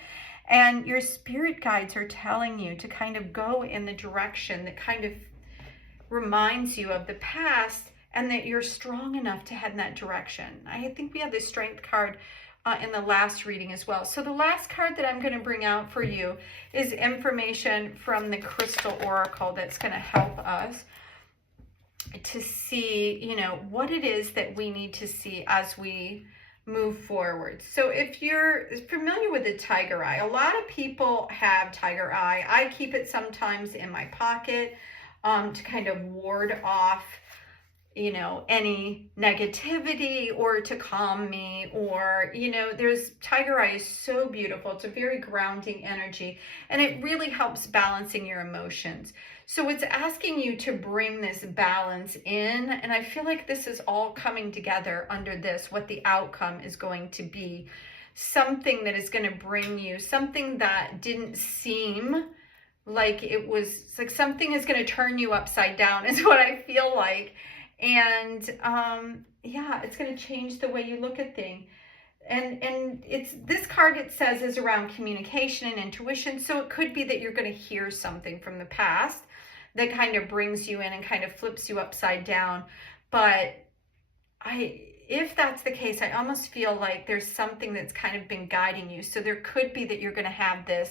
and your spirit guides are telling you to kind of go in the direction that kind of reminds you of the past, and that you're strong enough to head in that direction. I think we had the Strength card in the last reading as well. So the last card that I'm going to bring out for you is information from the Crystal Oracle that's going to help us to see, you know, what it is that we need to see as we move forward. So if you're familiar with the tiger eye, a lot of people have tiger eye. I keep it sometimes in my pocket to kind of ward off, you know, any negativity, or to calm me, or, you know, tiger eye is so beautiful. It's a very grounding energy, and it really helps balancing your emotions. So it's asking you to bring this balance in, and I feel like this is all coming together under this, what the outcome is going to be. Something that is going to bring you something that didn't seem like it was, like something is going to turn you upside down, is what I feel like. And yeah, it's going to change the way you look at things. And it's, this card, it says, is around communication and intuition. So it could be that you're going to hear something from the past that kind of brings you in and kind of flips you upside down. But if that's the case, I almost feel like there's something that's kind of been guiding you. So there could be that you're going to have this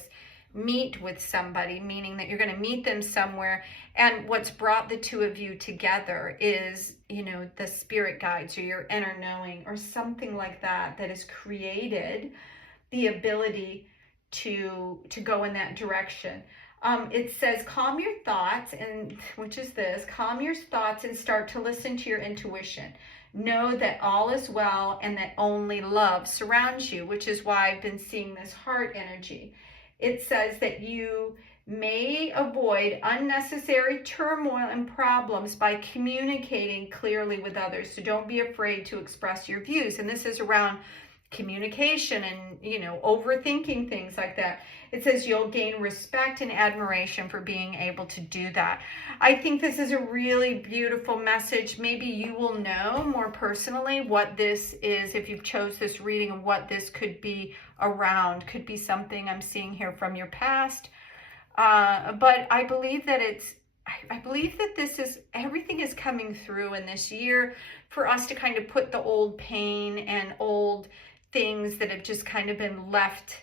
meet with somebody, meaning that you're going to meet them somewhere. And what's brought the two of you together is, you know, the spirit guides or your inner knowing or something like that, that has created the ability to go in that direction. It says, calm your thoughts, and which is this, calm your thoughts and start to listen to your intuition. Know that all is well and that only love surrounds you, which is why I've been seeing this heart energy. It says that you may avoid unnecessary turmoil and problems by communicating clearly with others. So don't be afraid to express your views. And this is around communication and, you know, overthinking things like that. It says you'll gain respect and admiration for being able to do that. I think this is a really beautiful message. Maybe you will know more personally what this is if you've chose this reading, and what this could be around. Could be something I'm seeing here from your past. But I believe that I believe that this is, everything is coming through in this year for us to kind of put the old pain and old things that have just kind of been left,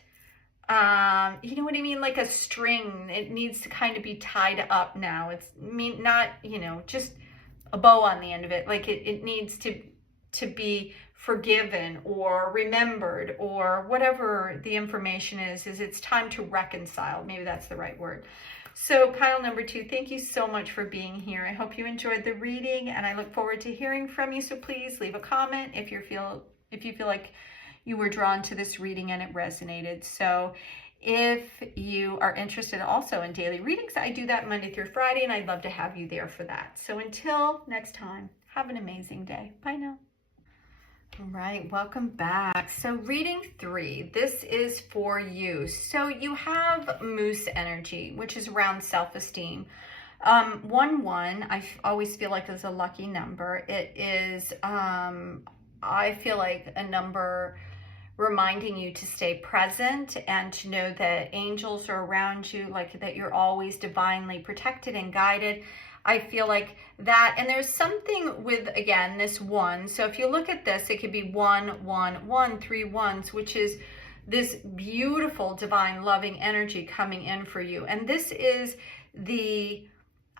you know what I mean? Like a string, it needs to kind of be tied up now. It's not, you know, just a bow on the end of it. Like it needs to be forgiven or remembered, or whatever the information is it's time to reconcile. Maybe that's the right word. So pile number 2, thank you so much for being here. I hope you enjoyed the reading, and I look forward to hearing from you. So please leave a comment if you feel like you were drawn to this reading and it resonated. So if you are interested also in daily readings, I do that Monday through Friday, and I'd love to have you there for that. So until next time, have an amazing day. Bye now. All right, welcome back. So reading 3, this is for you. So you have moose energy, which is around self-esteem. 1-1, I always feel like is a lucky number. It is, I feel like a number reminding you to stay present and to know that angels are around you, like that you're always divinely protected and guided. I feel like that, and there's something with, again, this 1. So if you look at this, it could be 1, 1, 1, 3 ones, which is this beautiful divine loving energy coming in for you. And this is the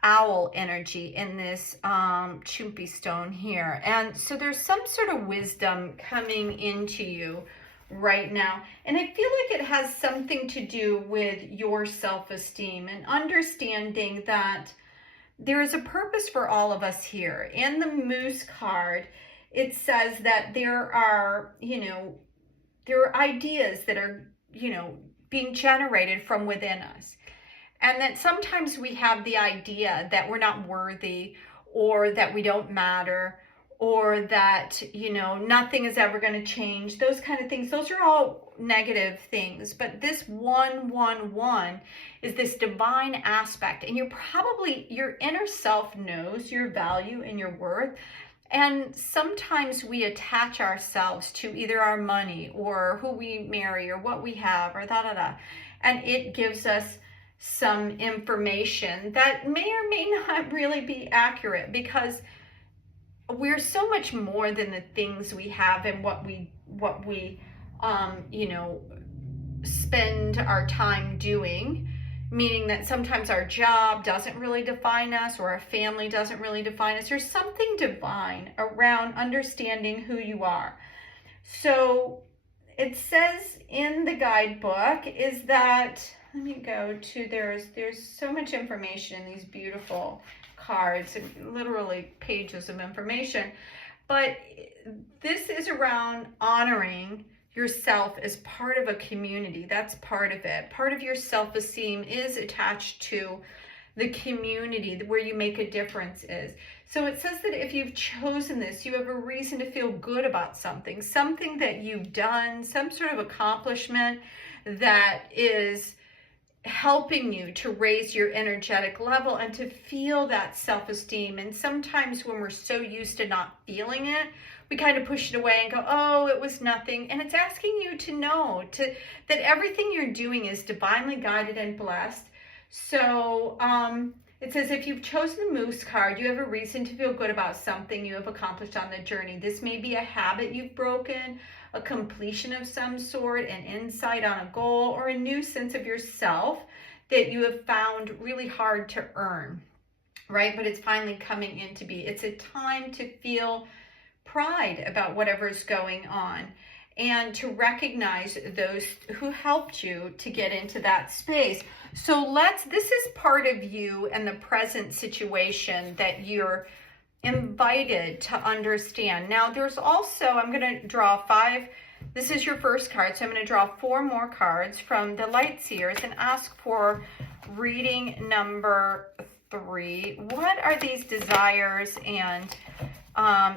owl energy in this chumpy stone here. And so there's some sort of wisdom coming into you right now, and I feel like it has something to do with your self-esteem and understanding that there is a purpose for all of us here. In the moose card, it says that there are, you know, there are ideas that are, you know, being generated from within us. And that sometimes we have the idea that we're not worthy, or that we don't matter, or that, you know, nothing is ever going to change. Those kind of things. Those are all negative things. But this 111 is this divine aspect. And your inner self knows your value and your worth. And sometimes we attach ourselves to either our money or who we marry or what we have or da-da-da. And it gives us some information that may or may not really be accurate, because we're so much more than the things we have and what we you know, spend our time doing. Meaning that sometimes our job doesn't really define us, or our family doesn't really define us. There's something divine around understanding who you are. So it says in the guidebook is that, let me go to, there's so much information in these beautiful cards, literally pages of information. But this is around honoring yourself as part of a community. That's part of it. Part of your self-esteem is attached to the community where you make a difference is. So it says that if you've chosen this, you have a reason to feel good about something that you've done, some sort of accomplishment that is helping you to raise your energetic level and to feel that self-esteem. And sometimes when we're so used to not feeling it, we kind of push it away and go, oh, it was nothing. And it's asking you to know that everything you're doing is divinely guided and blessed. So it says, if you've chosen the moose card, you have a reason to feel good about something you have accomplished on the journey. This may be a habit you've broken, a completion of some sort, an insight on a goal, or a new sense of yourself that you have found really hard to earn, right? But it's finally coming into be. It's a time to feel pride about whatever's going on and to recognize those who helped you to get into that space. So this is part of you and the present situation that you're invited to understand. Now there's also, I'm going to draw 5. This is your first card, so I'm going to draw 4 more cards from the Light Seers and ask for reading number 3. What are these desires? And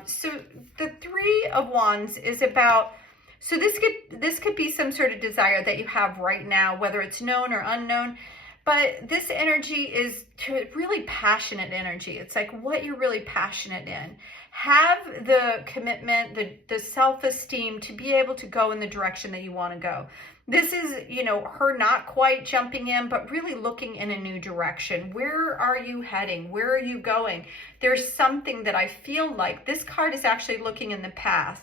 so the 3 of Wands is about, so this could be some sort of desire that you have right now, whether it's known or unknown. But this energy is really passionate energy. It's like what you're really passionate in. Have the commitment, the self-esteem to be able to go in the direction that you want to go. This is, you know, her not quite jumping in, but really looking in a new direction. Where are you heading? Where are you going? There's something that I feel like this card is actually looking in the past.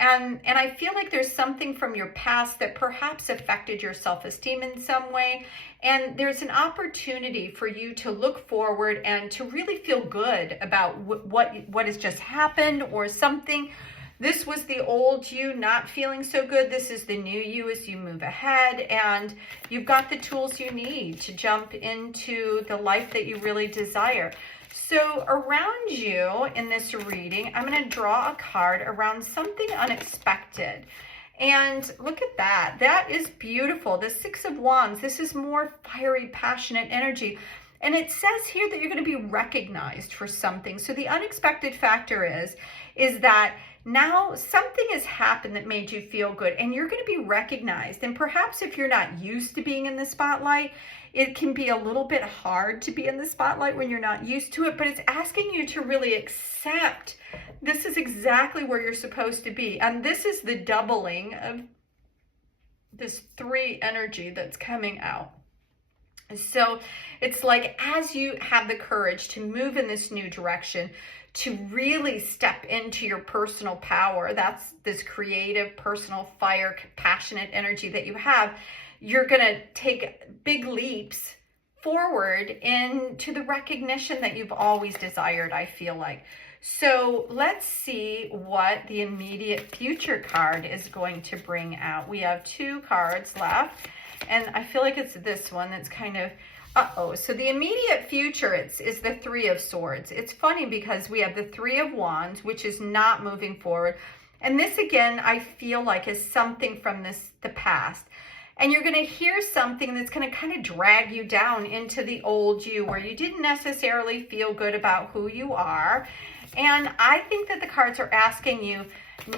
And I feel like there's something from your past that perhaps affected your self-esteem in some way. And there's an opportunity for you to look forward and to really feel good about what has just happened or something. This was the old you not feeling so good. This is the new you as you move ahead. And you've got the tools you need to jump into the life that you really desire. So around you in this reading, I'm going to draw a card around something unexpected. And look at that. That is beautiful. The 6 of Wands. This is more fiery, passionate energy. And it says here that you're going to be recognized for something. So the unexpected factor is that now something has happened that made you feel good and you're going to be recognized. And perhaps if you're not used to being in the spotlight, it can be a little bit hard to be in the spotlight when you're not used to it, but it's asking you to really accept this is exactly where you're supposed to be. And this is the doubling of this 3 energy that's coming out. So it's like as you have the courage to move in this new direction, to really step into your personal power, that's this creative, personal, fire, passionate energy that you have, you're going to take big leaps forward into the recognition that you've always desired, I feel like. So let's see what the immediate future card is going to bring out. We have 2 cards left, and I feel like it's this one that's kind of, so the immediate future is the 3 of Swords. It's funny because we have the 3 of Wands, which is not moving forward. And this, again, I feel like is something from the past. And you're going to hear something that's going to kind of drag you down into the old you where you didn't necessarily feel good about who you are. And I think that the cards are asking you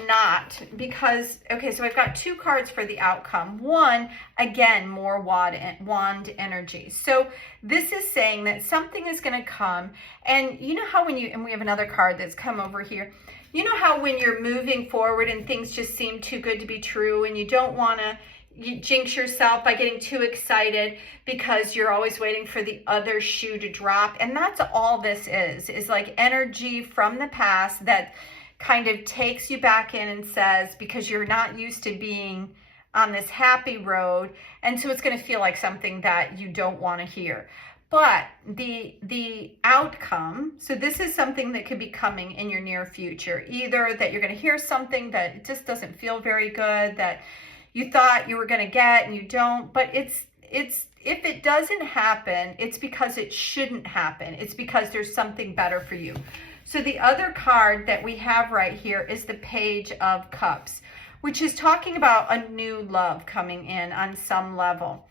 not, because, okay, so I've got 2 cards for the outcome. One, again, more wand energy. So this is saying that something is going to come. And you know how and we have another card that's come over here. You know how when you're moving forward and things just seem too good to be true and you don't want to, you jinx yourself by getting too excited because you're always waiting for the other shoe to drop. And that's all this is like energy from the past that kind of takes you back in and says, because you're not used to being on this happy road. And so it's going to feel like something that you don't want to hear. But the outcome, so this is something that could be coming in your near future, either that you're going to hear something that just doesn't feel very good, that you thought you were going to get and you don't, but it's if it doesn't happen, it's because it shouldn't happen. It's because there's something better for you. So the other card that we have right here is the Page of Cups, which is talking about a new love coming in on some level.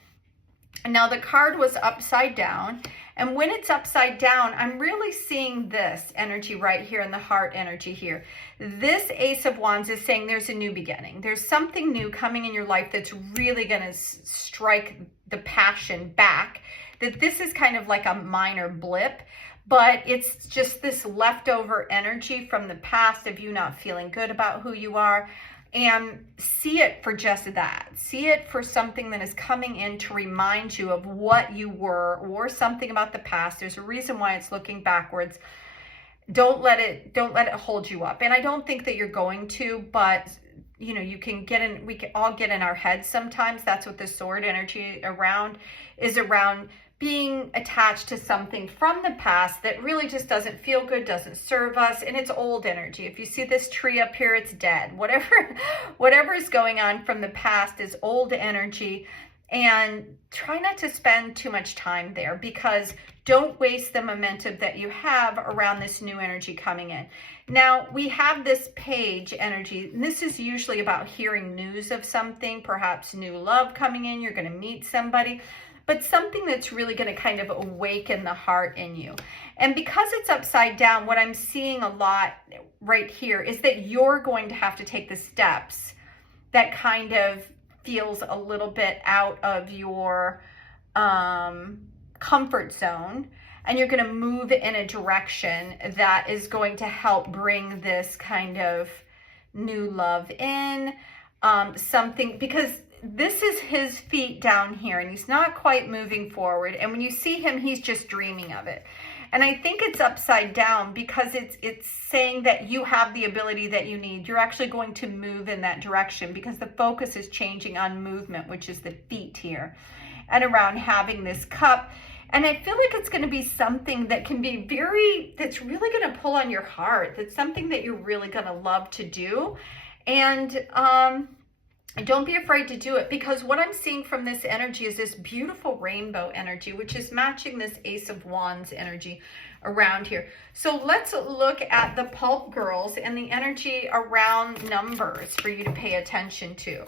Now the card was upside down, and when it's upside down, I'm really seeing this energy right here in the heart energy here. This Ace of Wands is saying there's a new beginning. There's something new coming in your life that's really going to strike the passion back. That this is kind of like a minor blip, but it's just this leftover energy from the past of you not feeling good about who you are. And see it for just that. See it for something that is coming in to remind you of what you were or something about the past. There's a reason why it's looking backwards. Don't let it hold you up. And I don't think that you're going to, but you know, you can get in, we can all get in our heads sometimes. That's what the sword energy around is around, being attached to something from the past that really just doesn't feel good, doesn't serve us, and it's old energy. If you see this tree up here, it's dead. Whatever is going on from the past is old energy, and try not to spend too much time there, because don't waste the momentum that you have around this new energy coming in. Now, we have this page energy, and this is usually about hearing news of something, perhaps new love coming in, you're going to meet somebody, but something that's really going to kind of awaken the heart in you. And because it's upside down, what I'm seeing a lot right here is that you're going to have to take the steps that kind of feels a little bit out of your comfort zone, and you're going to move in a direction that is going to help bring this kind of new love in, something, because this is his feet down here and he's not quite moving forward, and when you see him, he's just dreaming of it. And I think it's upside down because it's saying that you have the ability that you need. You're actually going to move in that direction because the focus is changing on movement, which is the feet here, and around having this cup. And I feel like it's going to be something that can be that's really going to pull on your heart. That's something that you're really going to love to do. And don't be afraid to do it, because what I'm seeing from this energy is this beautiful rainbow energy, which is matching this Ace of Wands energy around here. So let's look at the Pulp girls and the energy around numbers for you to pay attention to.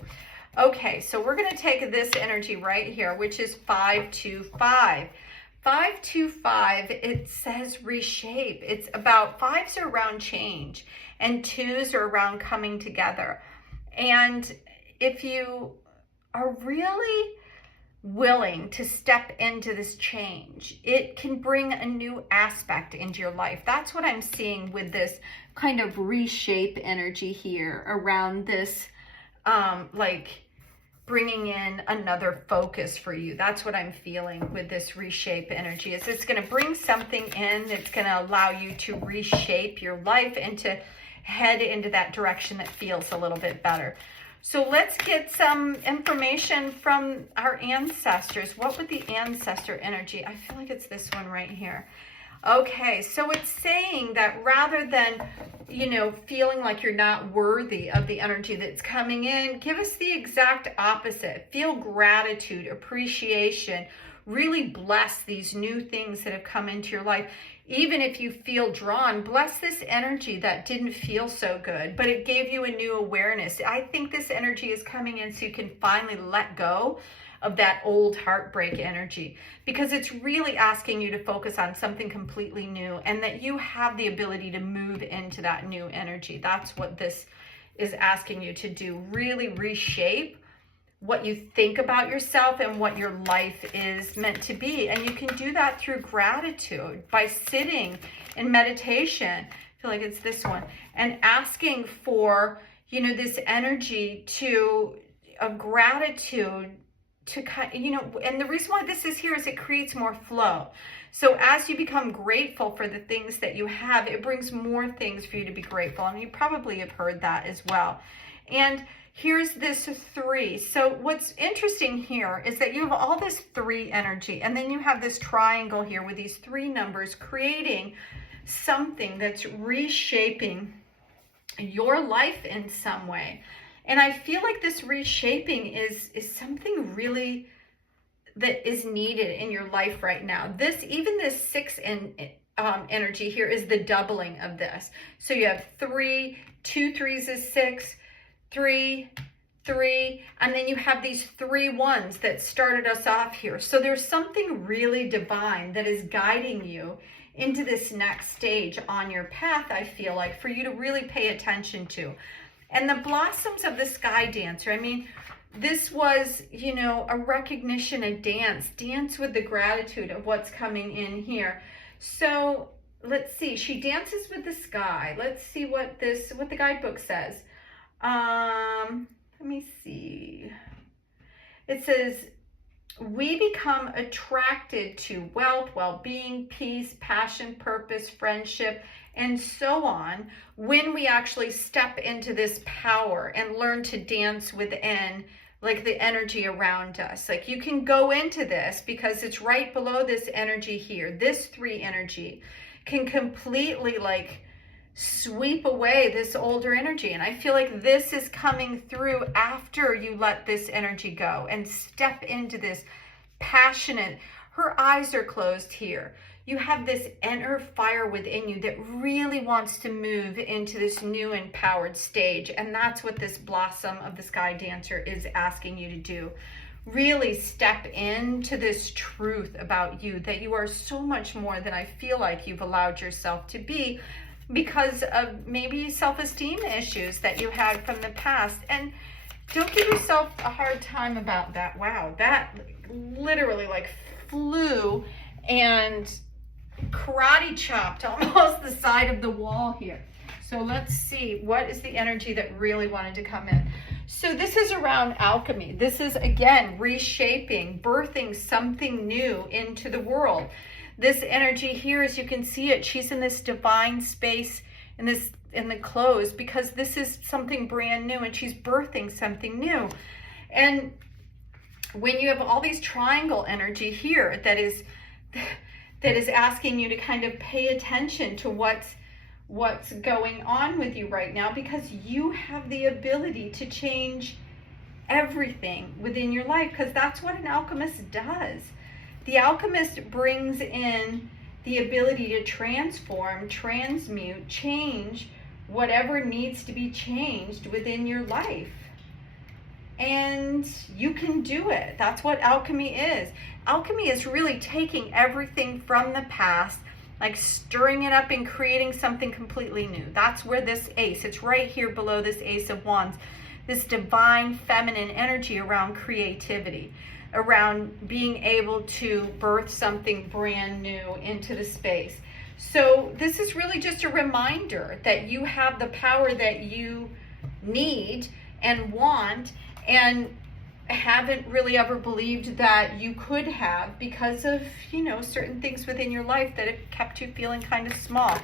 Okay, so we're going to take this energy right here, which is 525. 525, it says reshape. It's about, fives are around change and twos are around coming together. And if you are really willing to step into this change, it can bring a new aspect into your life. That's what I'm seeing with this kind of reshape energy here around this, like bringing in another focus for you. That's what I'm feeling with this reshape energy, is it's going to bring something in that's going to allow you to reshape your life and to head into that direction that feels a little bit better. So let's get some information from our ancestors. What would the ancestor energy? I feel like it's this one right here. Okay, so it's saying that rather than, you know, feeling like you're not worthy of the energy that's coming in, give us the exact opposite. Feel gratitude, appreciation, really bless these new things that have come into your life. Even if you feel drawn, bless this energy that didn't feel so good, but it gave you a new awareness. I think this energy is coming in so you can finally let go of that old heartbreak energy, because it's really asking you to focus on something completely new, and that you have the ability to move into that new energy. That's what this is asking you to do. Really reshape what you think about yourself and what your life is meant to be. And you can do that through gratitude, by sitting in meditation. I feel like it's this one, and asking for, you know, this energy of gratitude to kind, you know, and the reason why this is here is it creates more flow. So as you become grateful for the things that you have, it brings more things for you to be grateful. And you probably have heard that as well. And here's this 3. So what's interesting here is that you have all this 3 energy, and then you have this triangle here with these 3 numbers, creating something that's reshaping your life in some way. And I feel like this reshaping is something really that is needed in your life right now. Even this 6 energy here is the doubling of this. So you have 3, 2 3s is 6, 3, 3, and then you have these 3 1s that started us off here. So there's something really divine that is guiding you into this next stage on your path, I feel like, for you to really pay attention to. And the blossoms of the sky dancer, I mean, this was, you know, a recognition, a dance with the gratitude of what's coming in here. So let's see, she dances with the sky. Let's see what the guidebook says. Let me see. It says, we become attracted to wealth, well-being, peace, passion, purpose, friendship, and so on when we actually step into this power and learn to dance within like the energy around us. Like you can go into this because it's right below this energy here. This 3 energy can completely like sweep away this older energy. And I feel like this is coming through after you let this energy go and step into this passionate, her eyes are closed here. You have this inner fire within you that really wants to move into this new empowered stage. And that's what this blossom of the sky dancer is asking you to do. Really step into this truth about you, that you are so much more than I feel like you've allowed yourself to be, because of maybe self-esteem issues that you had from the past. And don't give yourself a hard time about that. Wow, that literally like flew and karate chopped almost the side of the wall here. So let's see, what is the energy that really wanted to come in? So this is around alchemy. This is, again, reshaping, birthing something new into the world. This energy here, as you can see it, she's in this divine space, in the clothes, because this is something brand new and she's birthing something new. And when you have all these triangle energy here that is asking you to kind of pay attention to what's going on with you right now, because you have the ability to change everything within your life, because that's what an alchemist does. The alchemist brings in the ability to transform, transmute, change whatever needs to be changed within your life. And you can do it. That's what alchemy is. Alchemy is really taking everything from the past, like stirring it up and creating something completely new. That's where this ace, it's right here below this Ace of Wands, this divine feminine energy around creativity, around being able to birth something brand new into the space. So this is really just a reminder that you have the power that you need and want, and haven't really ever believed that you could have, because of, you know, certain things within your life that have kept you feeling kind of small.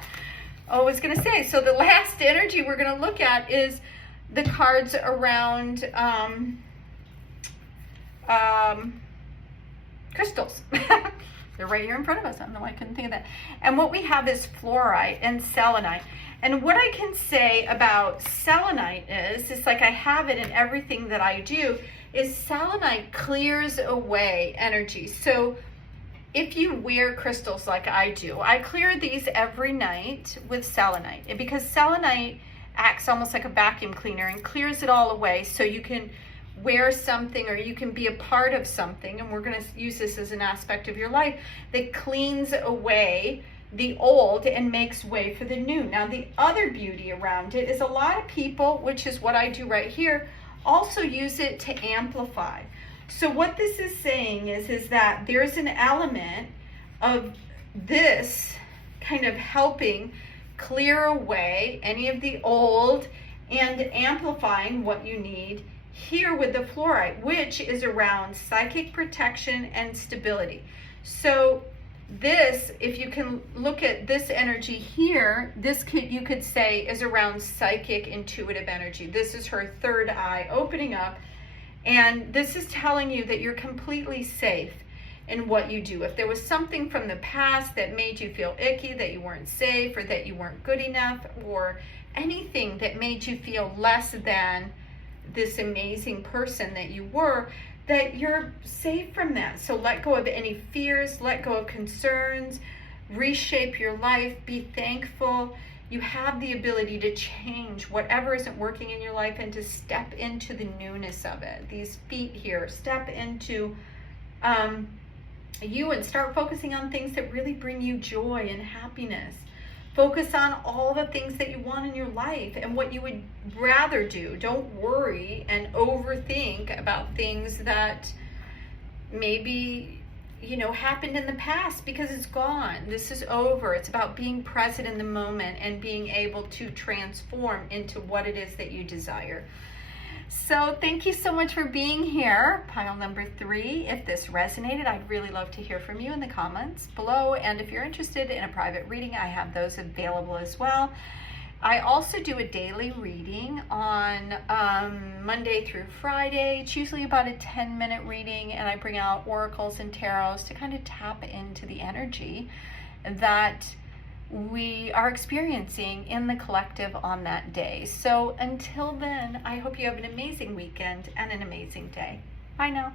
Oh, I was going to say, so the last energy we're going to look at is the cards around crystals. They're right here in front of us. I don't know why I couldn't think of that. And what we have is fluorite and selenite. And what I can say about selenite is like I have it in everything that I do, is selenite clears away energy. So if you wear crystals like I do, I clear these every night with selenite, because selenite acts almost like a vacuum cleaner and clears it all away, so you can wear something or you can be a part of something, and we're going to use this as an aspect of your life that cleans away the old and makes way for the new. Now, the other beauty around it is a lot of people, which is what I do right here, also use it to amplify. So what this is saying is that there's an element of this kind of helping clear away any of the old and amplifying what you need here with the fluorite, which is around psychic protection and stability. So this, if you can look at this energy here, this you could say is around psychic intuitive energy. This is her third eye opening up, and this is telling you that you're completely safe in what you do. If there was something from the past that made you feel icky, that you weren't safe, or that you weren't good enough, or anything that made you feel less than this amazing person that you were, that you're safe from that. So let go of any fears, let go of concerns, reshape your life, be thankful. You have the ability to change whatever isn't working in your life and to step into the newness of it. These feet here, step into you and start focusing on things that really bring you joy and happiness. Focus on all the things that you want in your life and what you would rather do. Don't worry and overthink about things that maybe, you know, happened in the past, because it's gone. This is over. It's about being present in the moment and being able to transform into what it is that you desire. So thank you so much for being here. Pile number 3. If this resonated, I'd really love to hear from you in the comments below. And if you're interested in a private reading, I have those available as well. I also do a daily reading on Monday through Friday. It's usually about a 10-minute reading, and I bring out oracles and tarots to kind of tap into the energy that we are experiencing in the collective on that day. So until then, I hope you have an amazing weekend and an amazing day. Bye now.